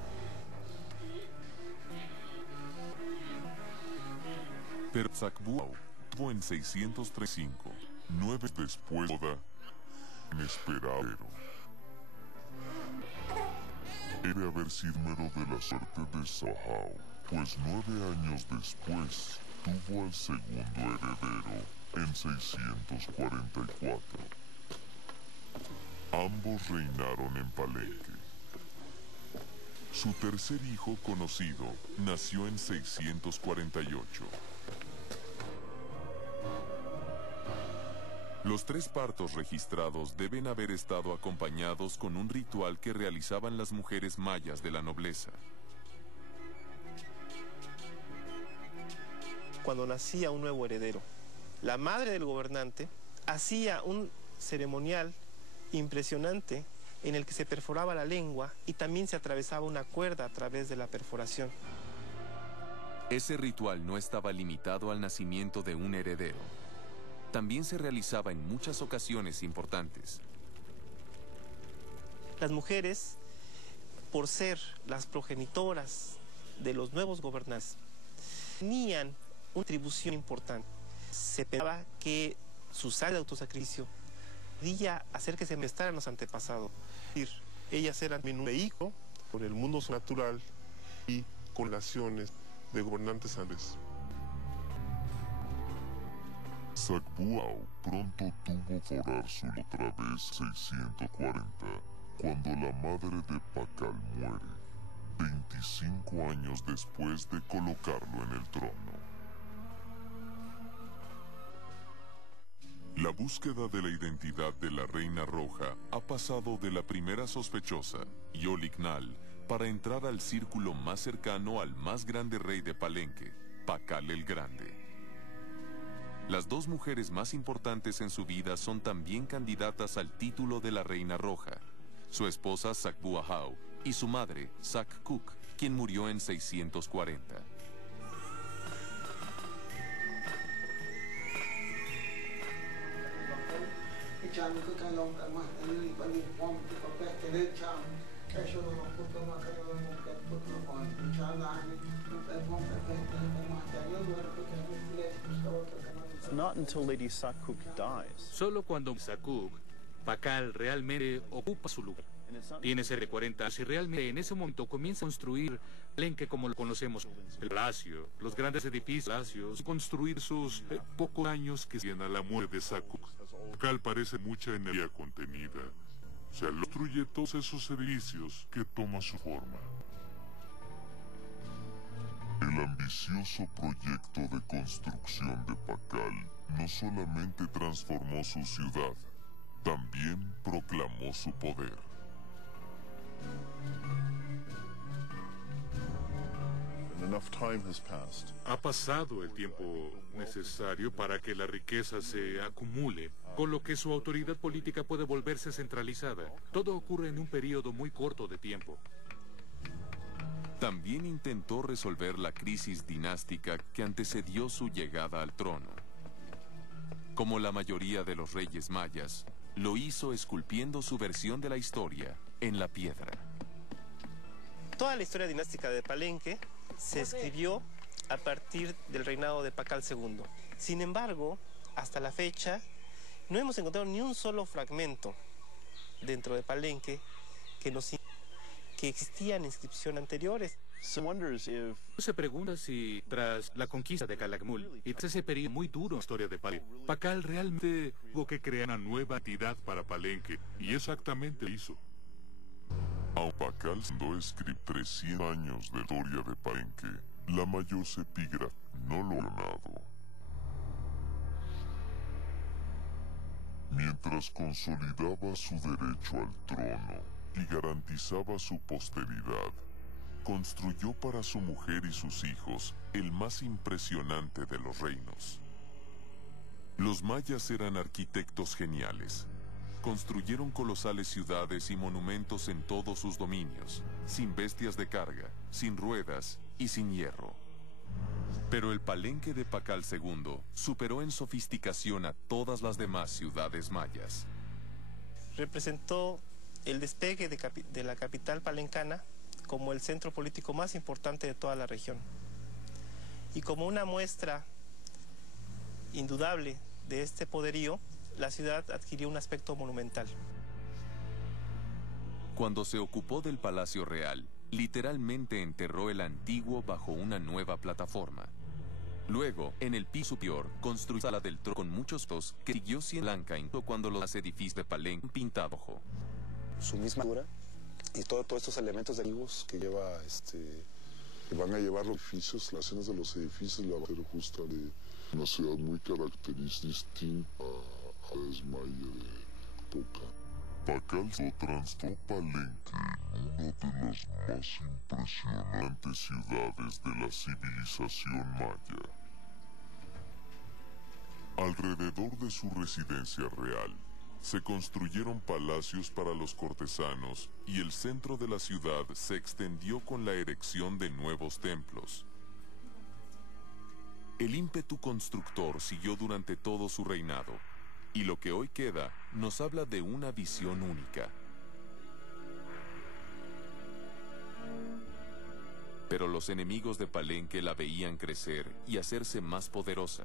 Pero Sakbuahau tuvo en 635, 9 después de boda, inesperado. Debe haber sido número de la suerte de Sakbuahau, pues 9 años después tuvo al segundo heredero en 644. Ambos reinaron en Palenque. Su tercer hijo conocido nació en 648. Los 3 partos registrados deben haber estado acompañados con un ritual que realizaban las mujeres mayas de la nobleza. Cuando nacía un nuevo heredero, la madre del gobernante hacía un ceremonial impresionante en el que se perforaba la lengua y también se atravesaba una cuerda a través de la perforación. Ese ritual no estaba limitado al nacimiento de un heredero. También se realizaba en muchas ocasiones importantes. Las mujeres, por ser las progenitoras de los nuevos gobernantes, tenían una atribución importante. Se pensaba que su sangre de autosacrificio podía hacer que se manifestaran los antepasados. Ellas eran un vehículo con el mundo natural y con relaciones de gobernantes antes. Sakbuao pronto tuvo Forarzul otra vez 640, cuando la madre de Pakal muere, 25 años después de colocarlo en el trono. La búsqueda de la identidad de la Reina Roja ha pasado de la primera sospechosa, Yolignal, para entrar al círculo más cercano al más grande rey de Palenque, Pakal el Grande. Las dos mujeres más importantes en su vida son también candidatas al título de la Reina Roja, su esposa Sakbuahau y su madre, Sakkuk, quien murió en 640. Solo cuando Sakkuk, Pakal realmente ocupa su lugar. Tiene cerca de 40 años y realmente en ese momento comienza a construir Palenque como lo conocemos. El palacio, los grandes edificios, construir sus Pocos años que siguen a la muerte de Sakkuk. Pakal parece mucha energía contenida. Se construye todos esos edificios que toman su forma. El ambicioso proyecto de construcción de Pakal no solamente transformó su ciudad, también proclamó su poder. Ha pasado el tiempo necesario para que la riqueza se acumule, con lo que su autoridad política puede volverse centralizada. Todo ocurre en un periodo muy corto de tiempo. También intentó resolver la crisis dinástica que antecedió su llegada al trono. Como la mayoría de los reyes mayas, lo hizo esculpiendo su versión de la historia en la piedra. Toda la historia dinástica de Palenque se escribió a partir del reinado de Pakal II. Sin embargo, hasta la fecha, no hemos encontrado ni un solo fragmento dentro de Palenque que nos indique que existían inscripciones anteriores. Se pregunta si tras la conquista de Calakmul y tras ese periodo muy duro en la historia de Palenque, Pakal realmente tuvo que crear una nueva entidad para Palenque, y exactamente lo hizo. Aunque Pakal no escribió 300 años de historia de Palenque, la mayor epígrafe no lo ha ganado. Mientras consolidaba su derecho al trono y garantizaba su posteridad, construyó para su mujer y sus hijos el más impresionante de los reinos. Los mayas eran arquitectos geniales. Construyeron colosales ciudades y monumentos en todos sus dominios, sin bestias de carga, sin ruedas y sin hierro. Pero el Palenque de Pakal II superó en sofisticación a todas las demás ciudades mayas. Representó el despegue de la capital palencana como el centro político más importante de toda la región. Y como una muestra indudable de este poderío, la ciudad adquirió un aspecto monumental. Cuando se ocupó del Palacio Real, literalmente enterró el antiguo bajo una nueva plataforma. Luego, en el piso superior, construyó la sala del trono con muchos tos que siguió siendo blanca incluso cuando los edificios de Palenque pintado rojo. Su misma figura y todos estos elementos de antiguos que lleva Que van a llevar los edificios, las escenas de los edificios, la va a hacer justa de una ciudad muy característica, distinta a la maya de época. Pakal transformó Palenque en una de las más impresionantes ciudades de la civilización maya. Alrededor de su residencia real, se construyeron palacios para los cortesanos y el centro de la ciudad se extendió con la erección de nuevos templos. El ímpetu constructor siguió durante todo su reinado, y lo que hoy queda nos habla de una visión única. Pero los enemigos de Palenque la veían crecer y hacerse más poderosa.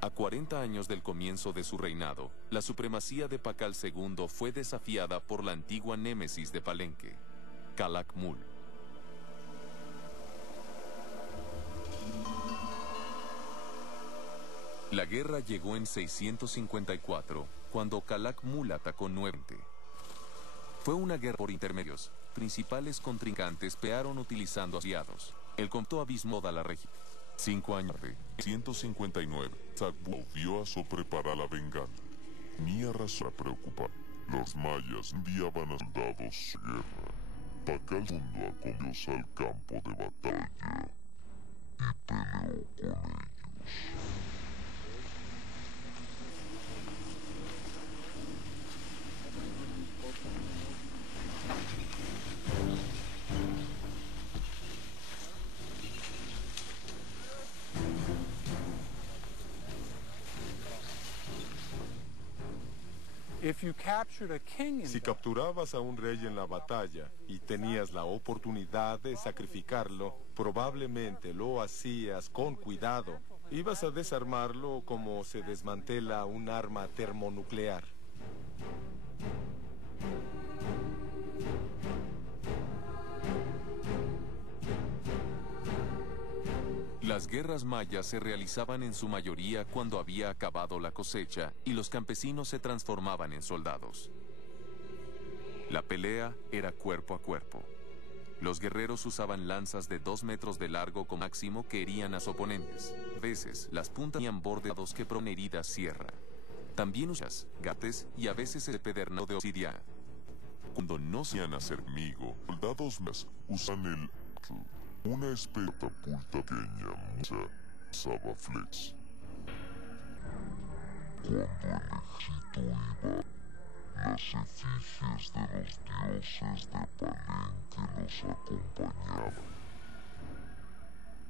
A 40 años del comienzo de su reinado, la supremacía de Pakal II fue desafiada por la antigua némesis de Palenque, Calakmul. La guerra llegó en 654, cuando Calakmul atacó nuevamente. Fue una guerra por intermedios. Principales contrincantes pelearon utilizando aliados. El conflicto abismó a la región. 5 años tarde, 159, Zakbu volvió a preparar la venganza. Tenía razón a preocupar. Los mayas enviaban a soldados a guerra. Pakal II acogió al campo de batalla y peleó con ellos. Si capturabas a un rey en la batalla y tenías la oportunidad de sacrificarlo, probablemente lo hacías con cuidado. Ibas a desarmarlo como se desmantela un arma termonuclear. Las guerras mayas se realizaban en su mayoría cuando había acabado la cosecha y los campesinos se transformaban en soldados. La pelea era cuerpo a cuerpo. Los guerreros usaban lanzas de 2 metros de largo con máximo que herían a sus oponentes. A veces, las puntas tenían bordados que provocaban heridas sierra. También usaban gates y a veces el pedernal de obsidiana. Cuando no sabían hacer amigo, soldados más usan el atl, una especie de catapulta pequeña mucha usaba flex. Cuando el ejército iba, las efigies de los dioses de Palenque los acompañaban.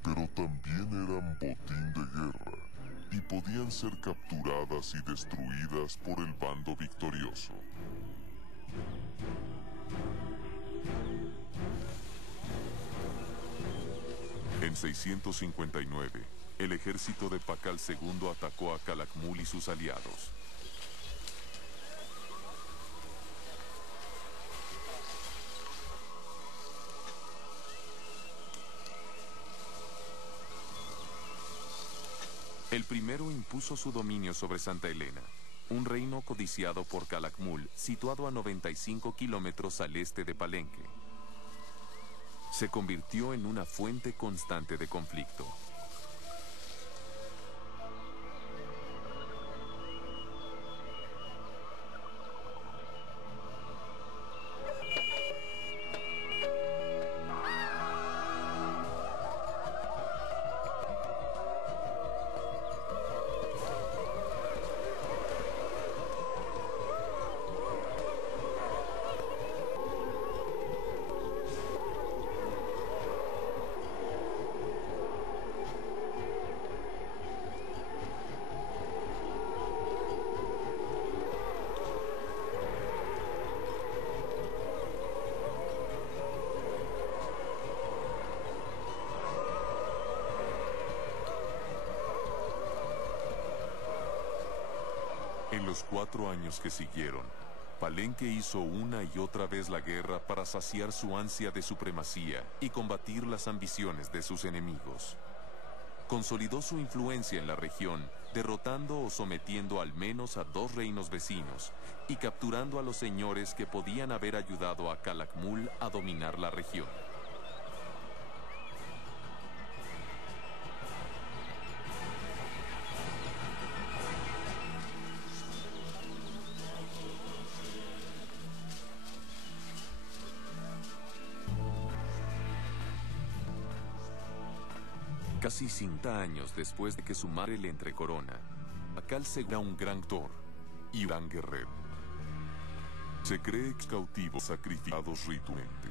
Pero también eran botín de guerra y podían ser capturadas y destruidas por el bando victorioso. En 659, el ejército de Pakal II atacó a Calakmul y sus aliados. El primero impuso su dominio sobre Santa Elena, un reino codiciado por Calakmul, situado a 95 kilómetros al este de Palenque. Se convirtió en una fuente constante de conflicto. En los 4 años que siguieron, Palenque hizo una y otra vez la guerra para saciar su ansia de supremacía y combatir las ambiciones de sus enemigos. Consolidó su influencia en la región, derrotando o sometiendo al menos a 2 reinos vecinos y capturando a los señores que podían haber ayudado a Calakmul a dominar la región. Casi 50 años después de que su madre le entrecorona, Pakal II era un gran actor y un gran guerrero. Se cree que cautivos sacrificados ritualmente.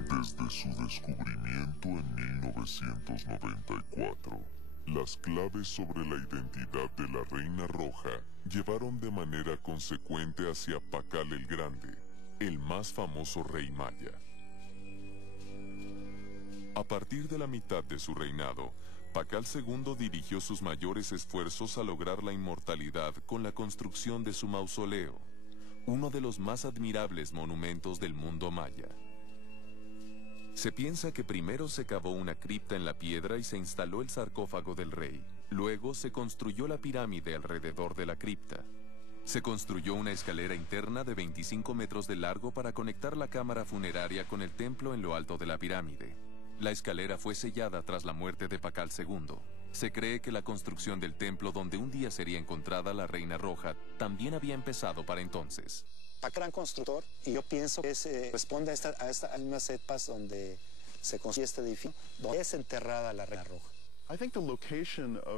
Desde su descubrimiento en 1994, las claves sobre la identidad de la Reina Roja llevaron de manera consecuente hacia Pakal el Grande, el más famoso rey maya. A partir de la mitad de su reinado, Pakal II dirigió sus mayores esfuerzos a lograr la inmortalidad con la construcción de su mausoleo, uno de los más admirables monumentos del mundo maya. Se piensa que primero se cavó una cripta en la piedra y se instaló el sarcófago del rey. Luego se construyó la pirámide alrededor de la cripta. Se construyó una escalera interna de 25 metros de largo para conectar la cámara funeraria con el templo en lo alto de la pirámide. La escalera fue sellada tras la muerte de Pakal II. Se cree que la construcción del templo donde un día sería encontrada la Reina Roja también había empezado para entonces. Pakal gran constructor, y yo pienso que responde a estas mismas etapas donde se construye este edificio, donde es enterrada la Reina Roja.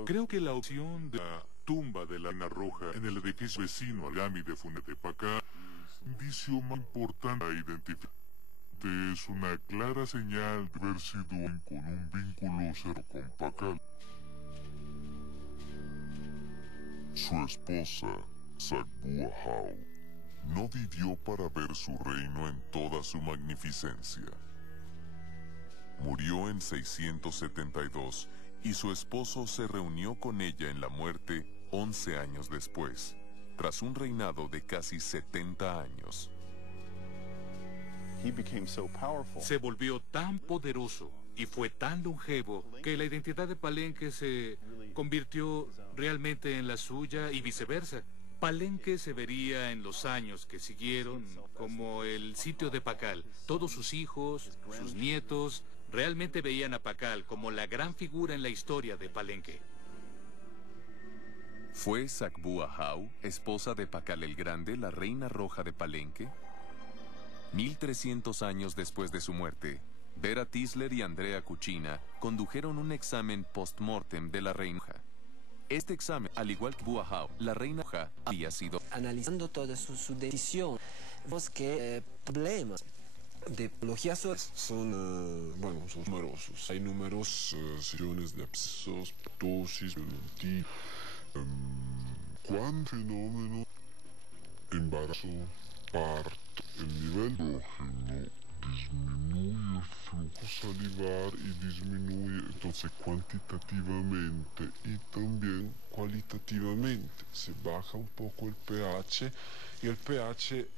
Creo que la opción de la tumba de la Reina Roja en el edificio vecino a la pirámide funeraria de Pakal, Indicio más importante a identificar. Es una clara señal de haber sido con un vínculo cercano con Pakal. Su esposa, Sagbua-Hau, no vivió para ver su reino en toda su magnificencia. Murió en 672 y su esposo se reunió con ella en la muerte 11 años después, tras un reinado de casi 70 años. Se volvió tan poderoso y fue tan longevo que la identidad de Palenque se convirtió realmente en la suya y viceversa. Palenque se vería en los años que siguieron como el sitio de Pakal. Todos sus hijos, sus nietos, realmente veían a Pakal como la gran figura en la historia de Palenque. ¿Fue Sagbua-Hau, esposa de Pakal el Grande, la Reina Roja de Palenque? 1300 años después de su muerte, Vera Tisler y Andrea Cucina condujeron un examen post-mortem de la Reina Roja. Este examen, al igual que Sagbua-Hau, la Reina Roja había sido... Analizando toda su decisión, vemos que problemas de patología son numerosos. Hay numerosas situaciones de abscesos, ptosis, fenómeno, embarazo, parto, el nivel de oxígeno disminuye el flujo salivar y disminuye entonces cuantitativamente y también cualitativamente. Se baja un poco el pH y el pH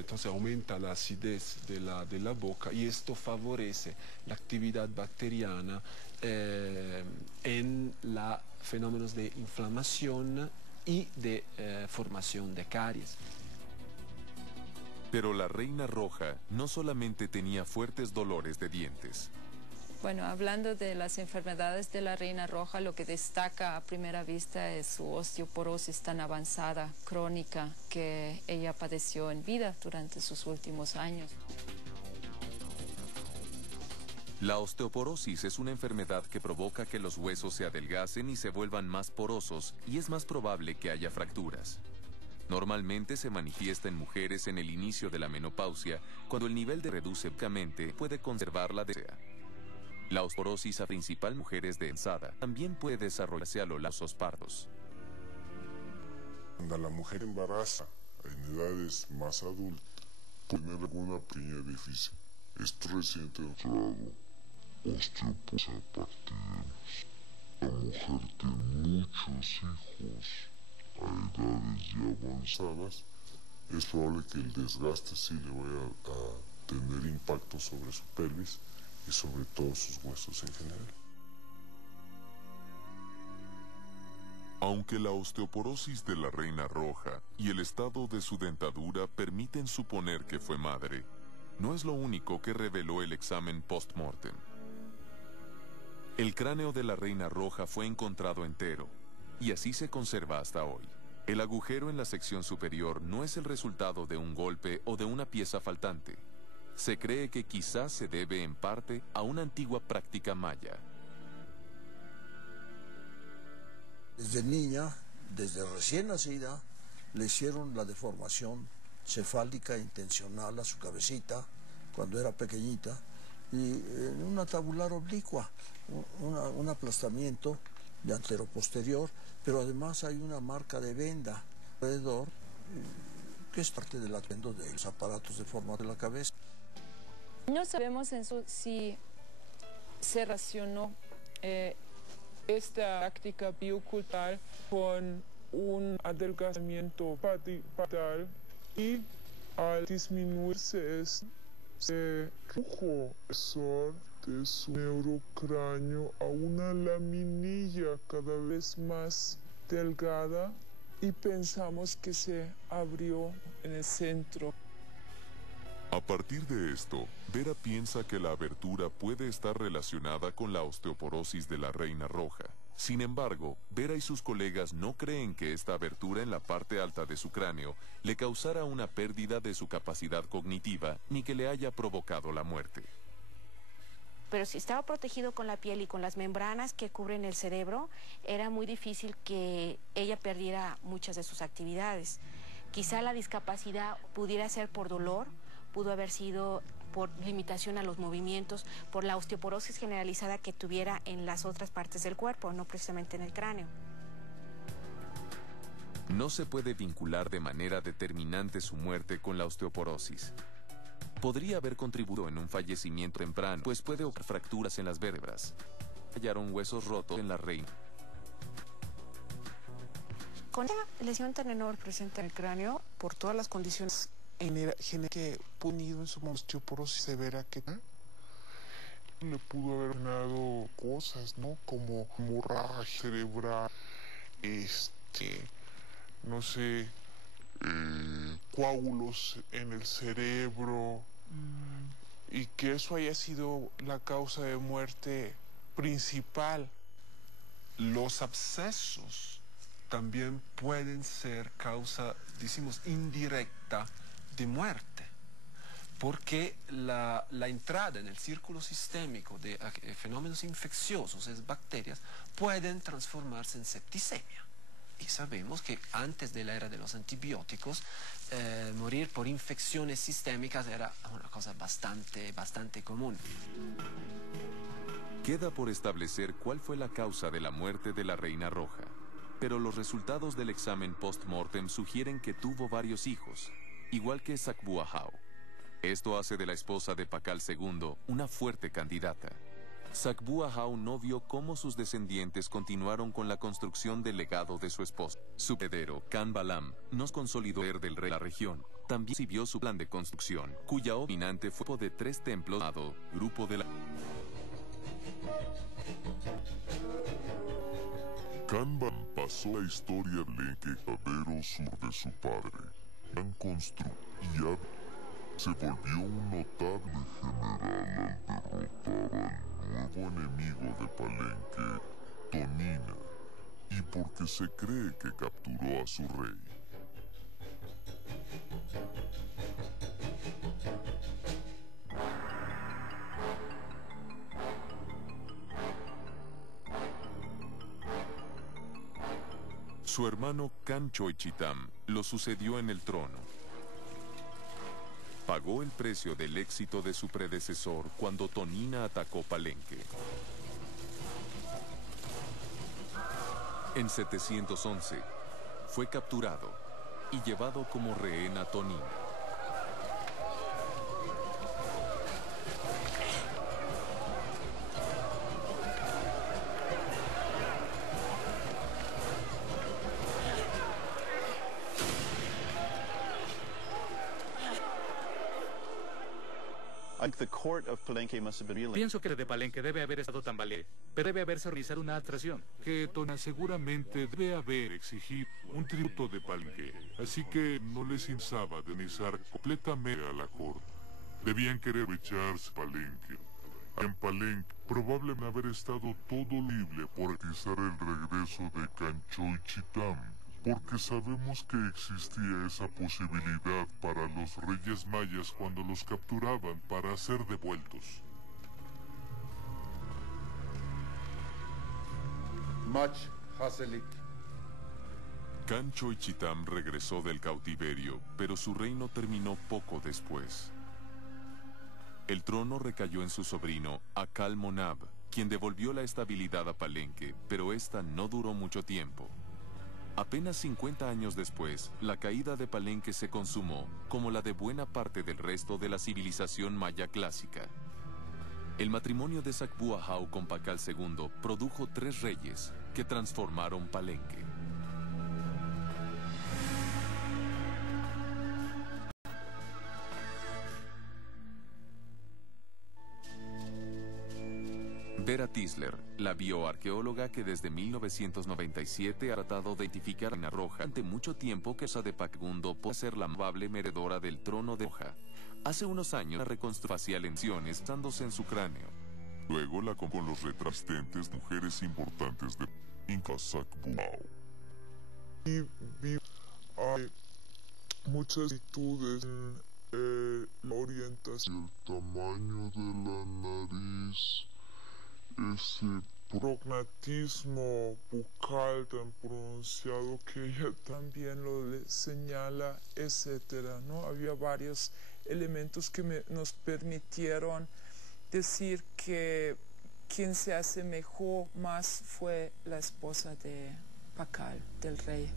entonces aumenta la acidez de la boca y esto favorece la actividad bacteriana en los fenómenos de inflamación y de formación de caries. Pero la Reina Roja no solamente tenía fuertes dolores de dientes. Bueno, hablando de las enfermedades de la Reina Roja, lo que destaca a primera vista es su osteoporosis tan avanzada, crónica, que ella padeció en vida durante sus últimos años. La osteoporosis es una enfermedad que provoca que los huesos se adelgacen y se vuelvan más porosos, y es más probable que haya fracturas. Normalmente se manifiesta en mujeres en el inicio de la menopausia, cuando el nivel de reduce bruscamente puede conservar la desea. La osteoporosis a principal mujeres de ensada también puede desarrollarse a lo largo de los partos. Cuando la mujer embaraza en edades más adultas, puede tener alguna pequeña deficiencia. Esto reciente entrado osteoporosis a partir de la mujer tiene muchos hijos a edades ya avanzadas, es probable que el desgaste sí le vaya a tener impacto sobre su pelvis y sobre todos sus huesos en general. Aunque la osteoporosis de la Reina Roja y el estado de su dentadura permiten suponer que fue madre, no es lo único que reveló el examen post-mortem. El cráneo de la Reina Roja fue encontrado entero, y así se conserva hasta hoy. El agujero en la sección superior no es el resultado de un golpe o de una pieza faltante. Se cree que quizás se debe en parte a una antigua práctica maya. Desde niña, desde recién nacida, le hicieron la deformación cefálica intencional a su cabecita cuando era pequeñita y en una tabular oblicua, un aplastamiento de antero-posterior, pero además hay una marca de venda alrededor que es parte del atuendo de los aparatos de forma de la cabeza. No sabemos si se relacionó esta práctica biocultural con un adelgazamiento patal y al disminuirse se redujo el grosor de su neurocráneo a una laminilla cada vez más delgada y pensamos que se abrió en el centro. A partir de esto, Vera piensa que la abertura puede estar relacionada con la osteoporosis de la reina roja. Sin embargo, Vera y sus colegas no creen que esta abertura en la parte alta de su cráneo le causara una pérdida de su capacidad cognitiva ni que le haya provocado la muerte. Pero si estaba protegido con la piel y con las membranas que cubren el cerebro, era muy difícil que ella perdiera muchas de sus actividades. Quizá la discapacidad pudiera ser por dolor, pudo haber sido por limitación a los movimientos, por la osteoporosis generalizada que tuviera en las otras partes del cuerpo, no precisamente en el cráneo. No se puede vincular de manera determinante su muerte con la osteoporosis. Podría haber contribuido en un fallecimiento temprano, pues puede ocurrir fracturas en las vértebras. Hallaron huesos rotos en la reina. Con esta lesión tan enorme presente en el cráneo, por todas las condiciones que pudo unido en su osteoporosis severa, que le pudo haber dado cosas, ¿no? Como hemorragia cerebral, no sé, coágulos en el cerebro, y que eso haya sido la causa de muerte principal. Los abscesos también pueden ser causa, decimos, indirecta de muerte, porque la entrada en el círculo sistémico de fenómenos infecciosos, es bacterias, pueden transformarse en septicemia. Y sabemos que antes de la era de los antibióticos, morir por infecciones sistémicas era una cosa bastante común. Queda por establecer cuál fue la causa de la muerte de la reina roja, pero los resultados del examen post-mortem sugieren que tuvo varios hijos, igual que Sakbuahau. Esto hace de la esposa de Pakal II una fuerte candidata. Sakbuahau no vio cómo sus descendientes continuaron con la construcción del legado de su esposo. Su heredero, Khan Balam, nos consolidó el poder del rey de la región. También recibió su plan de construcción, cuya dominante fue de 3 templos llamado Grupo de la... Khan Balam pasó la historia del Palenque sur de su padre. Gran construcción se volvió un notable general al derrotar al nuevo enemigo de Palenque, Tonina, y porque se cree que capturó a su rey. Su hermano Khan Choichitam lo sucedió en el trono. Pagó el precio del éxito de su predecesor cuando Tonina atacó Palenque. En 711, fue capturado y llevado como rehén a Tonina. Pienso que el de Palenque debe haber estado tan valiente, pero debe haberse organizado una atracción. Que Tonina seguramente debe haber exigido un tributo de Palenque, así que no les interesaba organizar completamente a la corte. Debían querer echarse Palenque. En Palenque probablemente haber estado todo libre por garantizar el regreso de Khan Choichitam, porque sabemos que existía esa posibilidad para los reyes mayas cuando los capturaban para ser devueltos. Khan Choichitam regresó del cautiverio, pero su reino terminó poco después. El trono recayó en su sobrino, Akal Monab, quien devolvió la estabilidad a Palenque, pero esta no duró mucho tiempo. Apenas 50 años después, la caída de Palenque se consumó, como la de buena parte del resto de la civilización maya clásica. El matrimonio de Sacbua-Jau con Pakal II produjo 3 reyes que transformaron Palenque. Vera Tisler, la bioarqueóloga que desde 1997 ha tratado de identificar a la Reina Roja durante mucho tiempo, que usa de Pakal puede ser la probable heredora del trono de Roja. Hace unos años la reconstrucción facial en lesiones basándose en su cráneo. Luego la con los retrasistentes mujeres importantes de Inca Sacbua-Jau. Hay muchas similitudes en la orientación, el tamaño de la nariz, ese prognatismo bucal tan pronunciado que ella también lo señala, etcétera, ¿no? Había varios elementos que nos permitieron decir que quien se asemejó más fue la esposa de Pakal, del rey.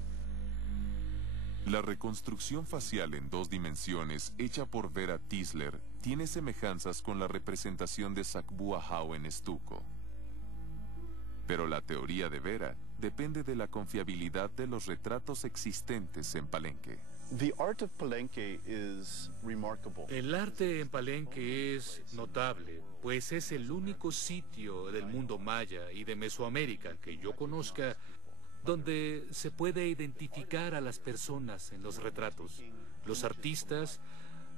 La reconstrucción facial en 2 dimensiones hecha por Vera Tisler tiene semejanzas con la representación de Sacbua-Jau en estuco. Pero la teoría de Vera depende de la confiabilidad de los retratos existentes en Palenque. El arte en Palenque es notable, pues es el único sitio del mundo maya y de Mesoamérica que yo conozca donde se puede identificar a las personas en los retratos. Los artistas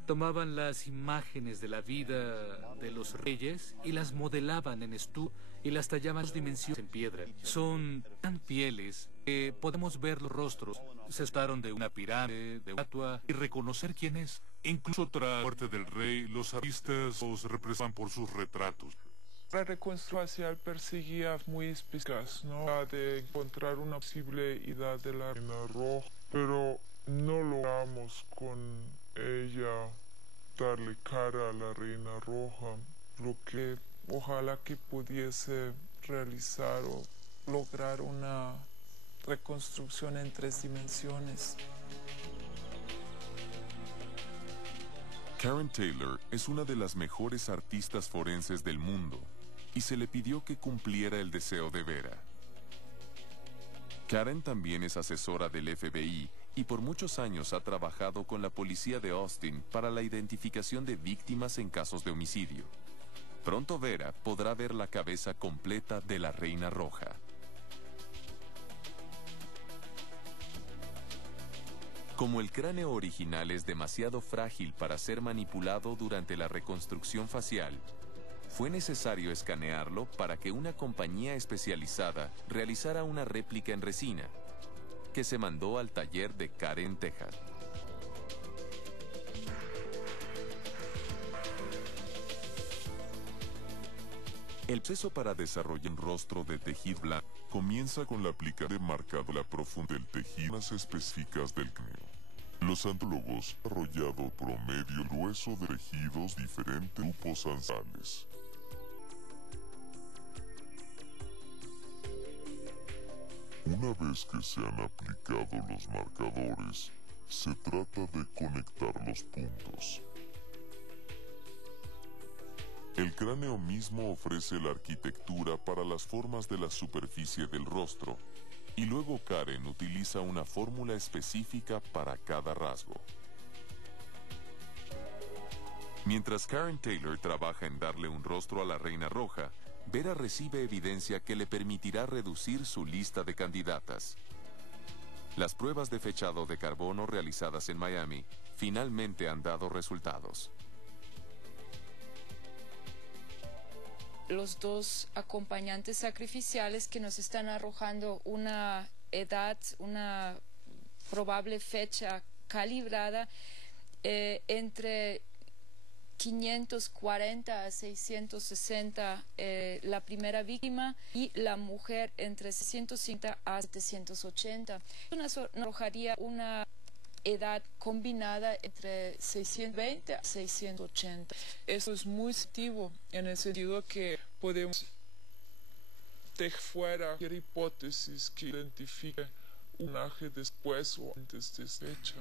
tomaban las imágenes de la vida de los reyes y las modelaban en estuco y las tallaban en 2 dimensiones en piedra. Son tan fieles que podemos ver los rostros. Se trataron de una pirámide, de una estatua, y reconocer quién es. Incluso tras la muerte del rey, los artistas los representan por sus retratos. La reconstrucción facial perseguía muy específicas, ¿no? La de encontrar una posible edad de la Reina Roja, pero no logramos con ella darle cara a la Reina Roja, lo que ojalá que pudiese realizar o lograr una reconstrucción en 3 dimensiones. Karen Taylor es una de las mejores artistas forenses del mundo y se le pidió que cumpliera el deseo de Vera. Karen también es asesora del FBI y por muchos años ha trabajado con la policía de Austin para la identificación de víctimas en casos de homicidio. Pronto Vera podrá ver la cabeza completa de la Reina Roja. Como el cráneo original es demasiado frágil para ser manipulado durante la reconstrucción facial, fue necesario escanearlo para que una compañía especializada realizara una réplica en resina, que se mandó al taller de Karen Tejada. El proceso para desarrollar un rostro de tejido blanco comienza con la aplicación de marcado la profundidad del tejido específicas del cráneo. Los antropólogos han desarrollado promedio grueso de tejidos diferentes grupos ancestrales. Una vez que se han aplicado los marcadores, se trata de conectar los puntos. El cráneo mismo ofrece la arquitectura para las formas de la superficie del rostro, y luego Karen utiliza una fórmula específica para cada rasgo. Mientras Karen Taylor trabaja en darle un rostro a la Reina Roja, Vera recibe evidencia que le permitirá reducir su lista de candidatas. Las pruebas de fechado de carbono realizadas en Miami finalmente han dado resultados. Los 2 acompañantes sacrificiales que nos están arrojando una edad, una probable fecha calibrada entre 540 a 660 la primera víctima y la mujer entre 650 a 780. Eso arrojaría una edad combinada entre 620 a 680. Eso es muy positivo en el sentido que podemos dejar fuera cualquier hipótesis que identifique un personaje después o antes de esta fecha.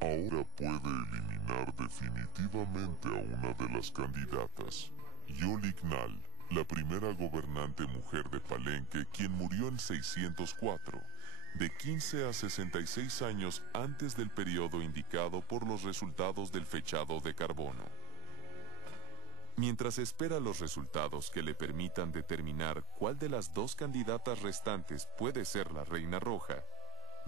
Ahora puede eliminar definitivamente a una de las candidatas. Yolignal, la primera gobernante mujer de Palenque, quien murió en 604, de 15 a 66 años antes del periodo indicado por los resultados del fechado de carbono. Mientras espera los resultados que le permitan determinar cuál de las dos candidatas restantes puede ser la Reina Roja,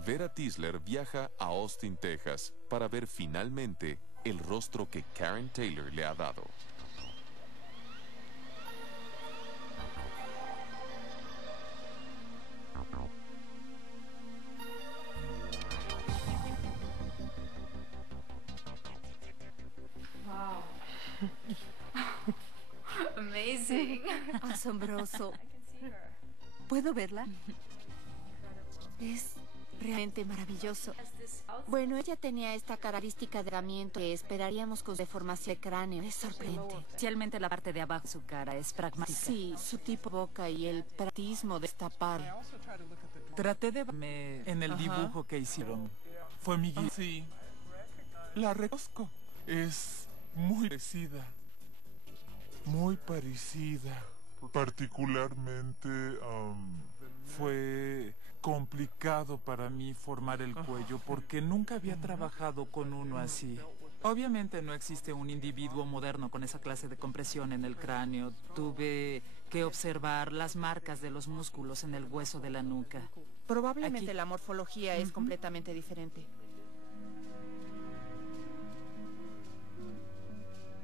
Vera Tisler viaja a Austin, Texas, para ver finalmente el rostro que Karen Taylor le ha dado. Wow. Amazing. Asombroso. ¿Puedo verla? Es realmente maravilloso. Bueno, ella tenía esta característica de herramienta que esperaríamos con deformación de cráneo. Es sorprendente. Especialmente la parte de abajo de su cara es pragmática. Sí, su tipo de boca y el pragmatismo de destapar. Traté de verme en el dibujo que hicieron. Fue mi guía. Sí. La reconozco. Es muy parecida. Muy parecida. Particularmente, fue complicado para mí formar el cuello porque nunca había trabajado con uno así. Obviamente no existe un individuo moderno con esa clase de compresión en el cráneo. Tuve que observar las marcas de los músculos en el hueso de la nuca. Probablemente la morfología es completamente diferente.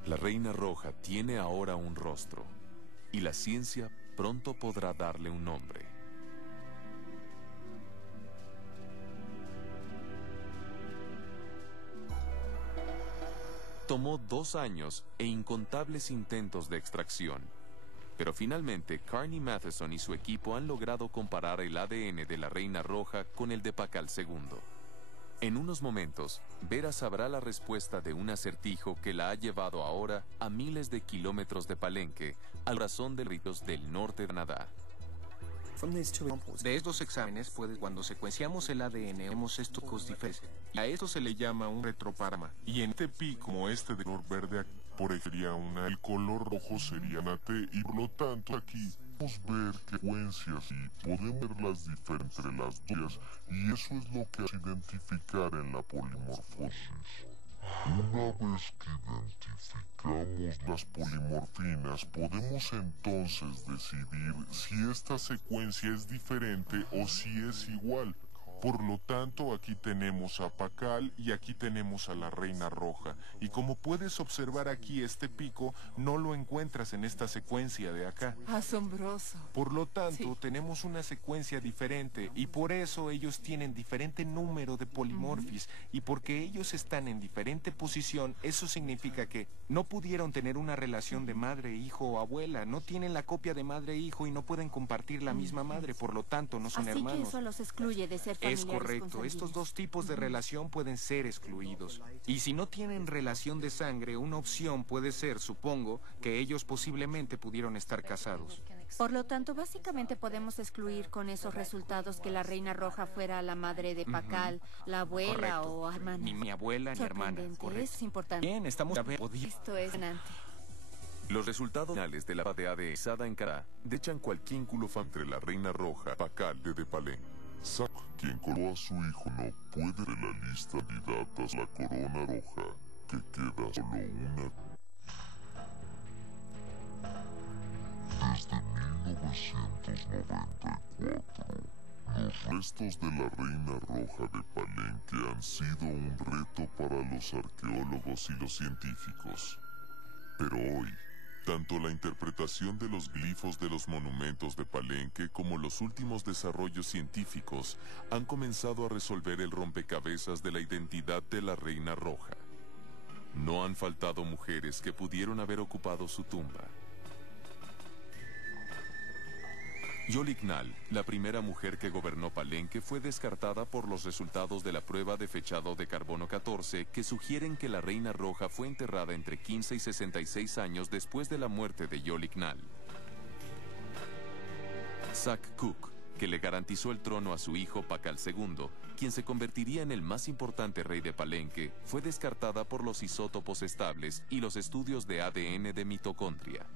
La Reina Roja tiene ahora un rostro, y la ciencia pronto podrá darle un nombre. Tomó 2 años e incontables intentos de extracción, pero finalmente Carney Matheson y su equipo han logrado comparar el ADN de la Reina Roja con el de Pakal II. En unos momentos, Vera sabrá la respuesta de un acertijo que la ha llevado ahora a miles de kilómetros de Palenque, al corazón de ríos del norte de Canadá. De estos exámenes, cuando secuenciamos el ADN, vemos estos picos diferentes. Y a esto se le llama un retroparma. y en este pico, como este de color verde, por ejemplo, el color rojo sería una T, y por lo tanto aquí podemos ver secuencias y podemos ver las diferencias entre las dos, y eso es lo que hace identificar en la polimorfosis. Una vez que identificamos las polimorfinas, podemos entonces decidir si esta secuencia es diferente o si es igual. Por lo tanto, aquí tenemos a Pakal y aquí tenemos a la Reina Roja. Y como puedes observar aquí, este pico no lo encuentras en esta secuencia de acá. Asombroso. Por lo tanto, tenemos una secuencia diferente y por eso ellos tienen diferente número de polimorfis. Y porque ellos están en diferente posición, eso significa que no pudieron tener una relación de madre, hijo o abuela. No tienen la copia de madre e hijo y no pueden compartir la misma madre. Por lo tanto, no son hermanos. Así que eso los excluye de ser familiares. Es correcto, estos dos tipos de relación pueden ser excluidos. Y si no tienen relación de sangre, una opción puede ser, supongo, que ellos posiblemente pudieron estar casados. Por lo tanto, básicamente podemos excluir con esos resultados que la Reina Roja fuera la madre de Pakal, la abuela Correcto. o hermana. Ni mi abuela ni hermana. Correcto. Es importante. Bien, estamos... Esto es ganante. Los resultados finales de la prueba de ADN usada en Canadá dechan cualquier vínculo entre la Reina Roja, Pakal de Palenque. Zack, quien coló a su hijo, no puede de la lista de candidatas a la corona roja, que queda solo una. Desde 1994, los restos de la Reina Roja de Palenque han sido un reto para los arqueólogos y los científicos. Pero hoy, tanto la interpretación de los glifos de los monumentos de Palenque como los últimos desarrollos científicos han comenzado a resolver el rompecabezas de la identidad de la Reina Roja. No han faltado mujeres que pudieron haber ocupado su tumba. Yolignal, la primera mujer que gobernó Palenque, fue descartada por los resultados de la prueba de fechado de carbono 14 que sugieren que la Reina Roja fue enterrada entre 15 y 66 años después de la muerte de Yolignal. Zack Cook, que le garantizó el trono a su hijo Pakal II, quien se convertiría en el más importante rey de Palenque, fue descartada por los isótopos estables y los estudios de ADN de mitocondria.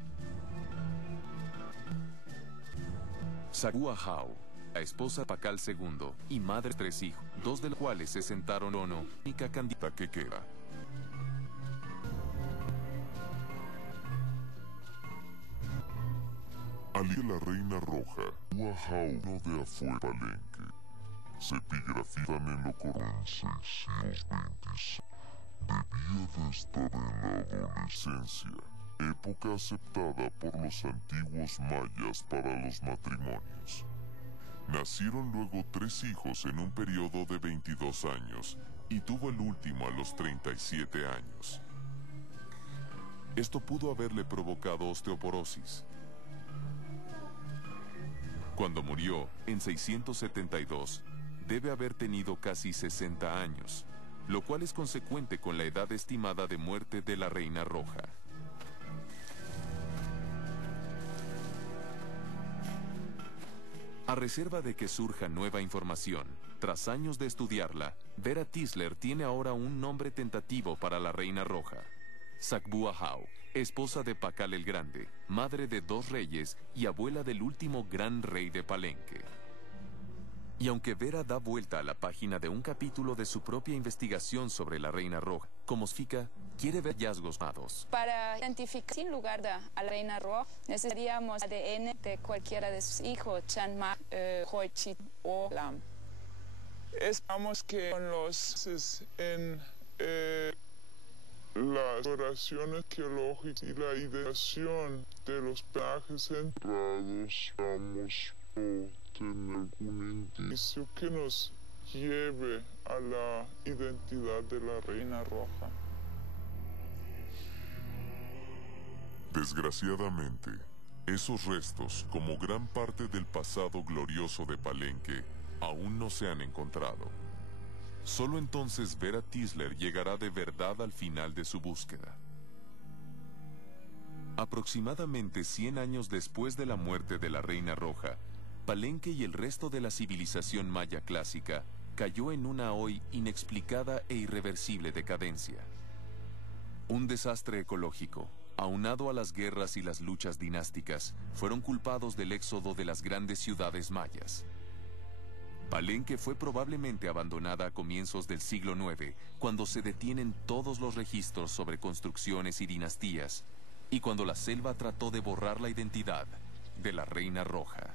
Saguahau, la esposa de Pakal II y madre de 3 hijos, 2 de los cuales se sentaron en la única candidata que queda. Al ir la Reina Roja, Saguahau no de afuera Palenque. Se epigrafían en lo corriente 626. Debía de estar en la adolescencia, época aceptada por los antiguos mayas para los matrimonios. Nacieron luego 3 hijos en un periodo de 22 años y tuvo el último a los 37 años. Esto pudo haberle provocado osteoporosis. Cuando murió, en 672, debe haber tenido casi 60 años, lo cual es consecuente con la edad estimada de muerte de la Reina Roja. A reserva de que surja nueva información, tras años de estudiarla, Vera Tisler tiene ahora un nombre tentativo para la Reina Roja: Saguahau, esposa de Pakal el Grande, madre de 2 reyes y abuela del último gran rey de Palenque. Y aunque Vera da vuelta a la página de un capítulo de su propia investigación sobre la Reina Roja, como Sfika quiere ver hallazgos mados. Para identificar sin lugar a la Reina Roja, necesitaríamos ADN de cualquiera de sus hijos, Chanma, Hoichit o Lam. Esperamos que con las oraciones arqueológicas y la identificación de los personajes enterrados vamos a tener algún indicio que nos lleve a la identidad de la Reina Roja. Desgraciadamente, esos restos, como gran parte del pasado glorioso de Palenque, aún no se han encontrado. Solo entonces Vera Tisler llegará de verdad al final de su búsqueda. Aproximadamente 100 años después de la muerte de la Reina Roja, Palenque y el resto de la civilización maya clásica cayó en una hoy inexplicada e irreversible decadencia. Un desastre ecológico, aunado a las guerras y las luchas dinásticas, fueron culpados del éxodo de las grandes ciudades mayas. Palenque fue probablemente abandonada a comienzos del siglo IX, cuando se detienen todos los registros sobre construcciones y dinastías, y cuando la selva trató de borrar la identidad de la Reina Roja.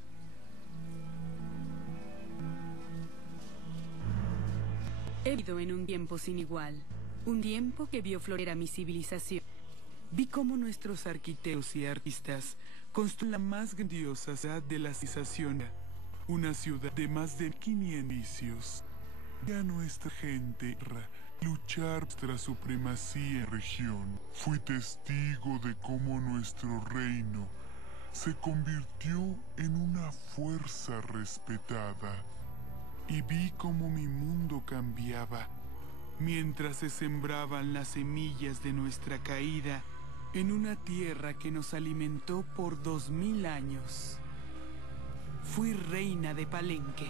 He vivido en un tiempo sin igual, un tiempo que vio florecer a mi civilización. Vi cómo nuestros arquitectos y artistas construyen la más grandiosa ciudad de la civilización, una ciudad de más de 500 edificios. Vi a nuestra gente luchar por nuestra supremacía en la región. Fui testigo de cómo nuestro reino se convirtió en una fuerza respetada. Y vi cómo mi mundo cambiaba, mientras se sembraban las semillas de nuestra caída en una tierra que nos alimentó por 2000 años. Fui reina de Palenque.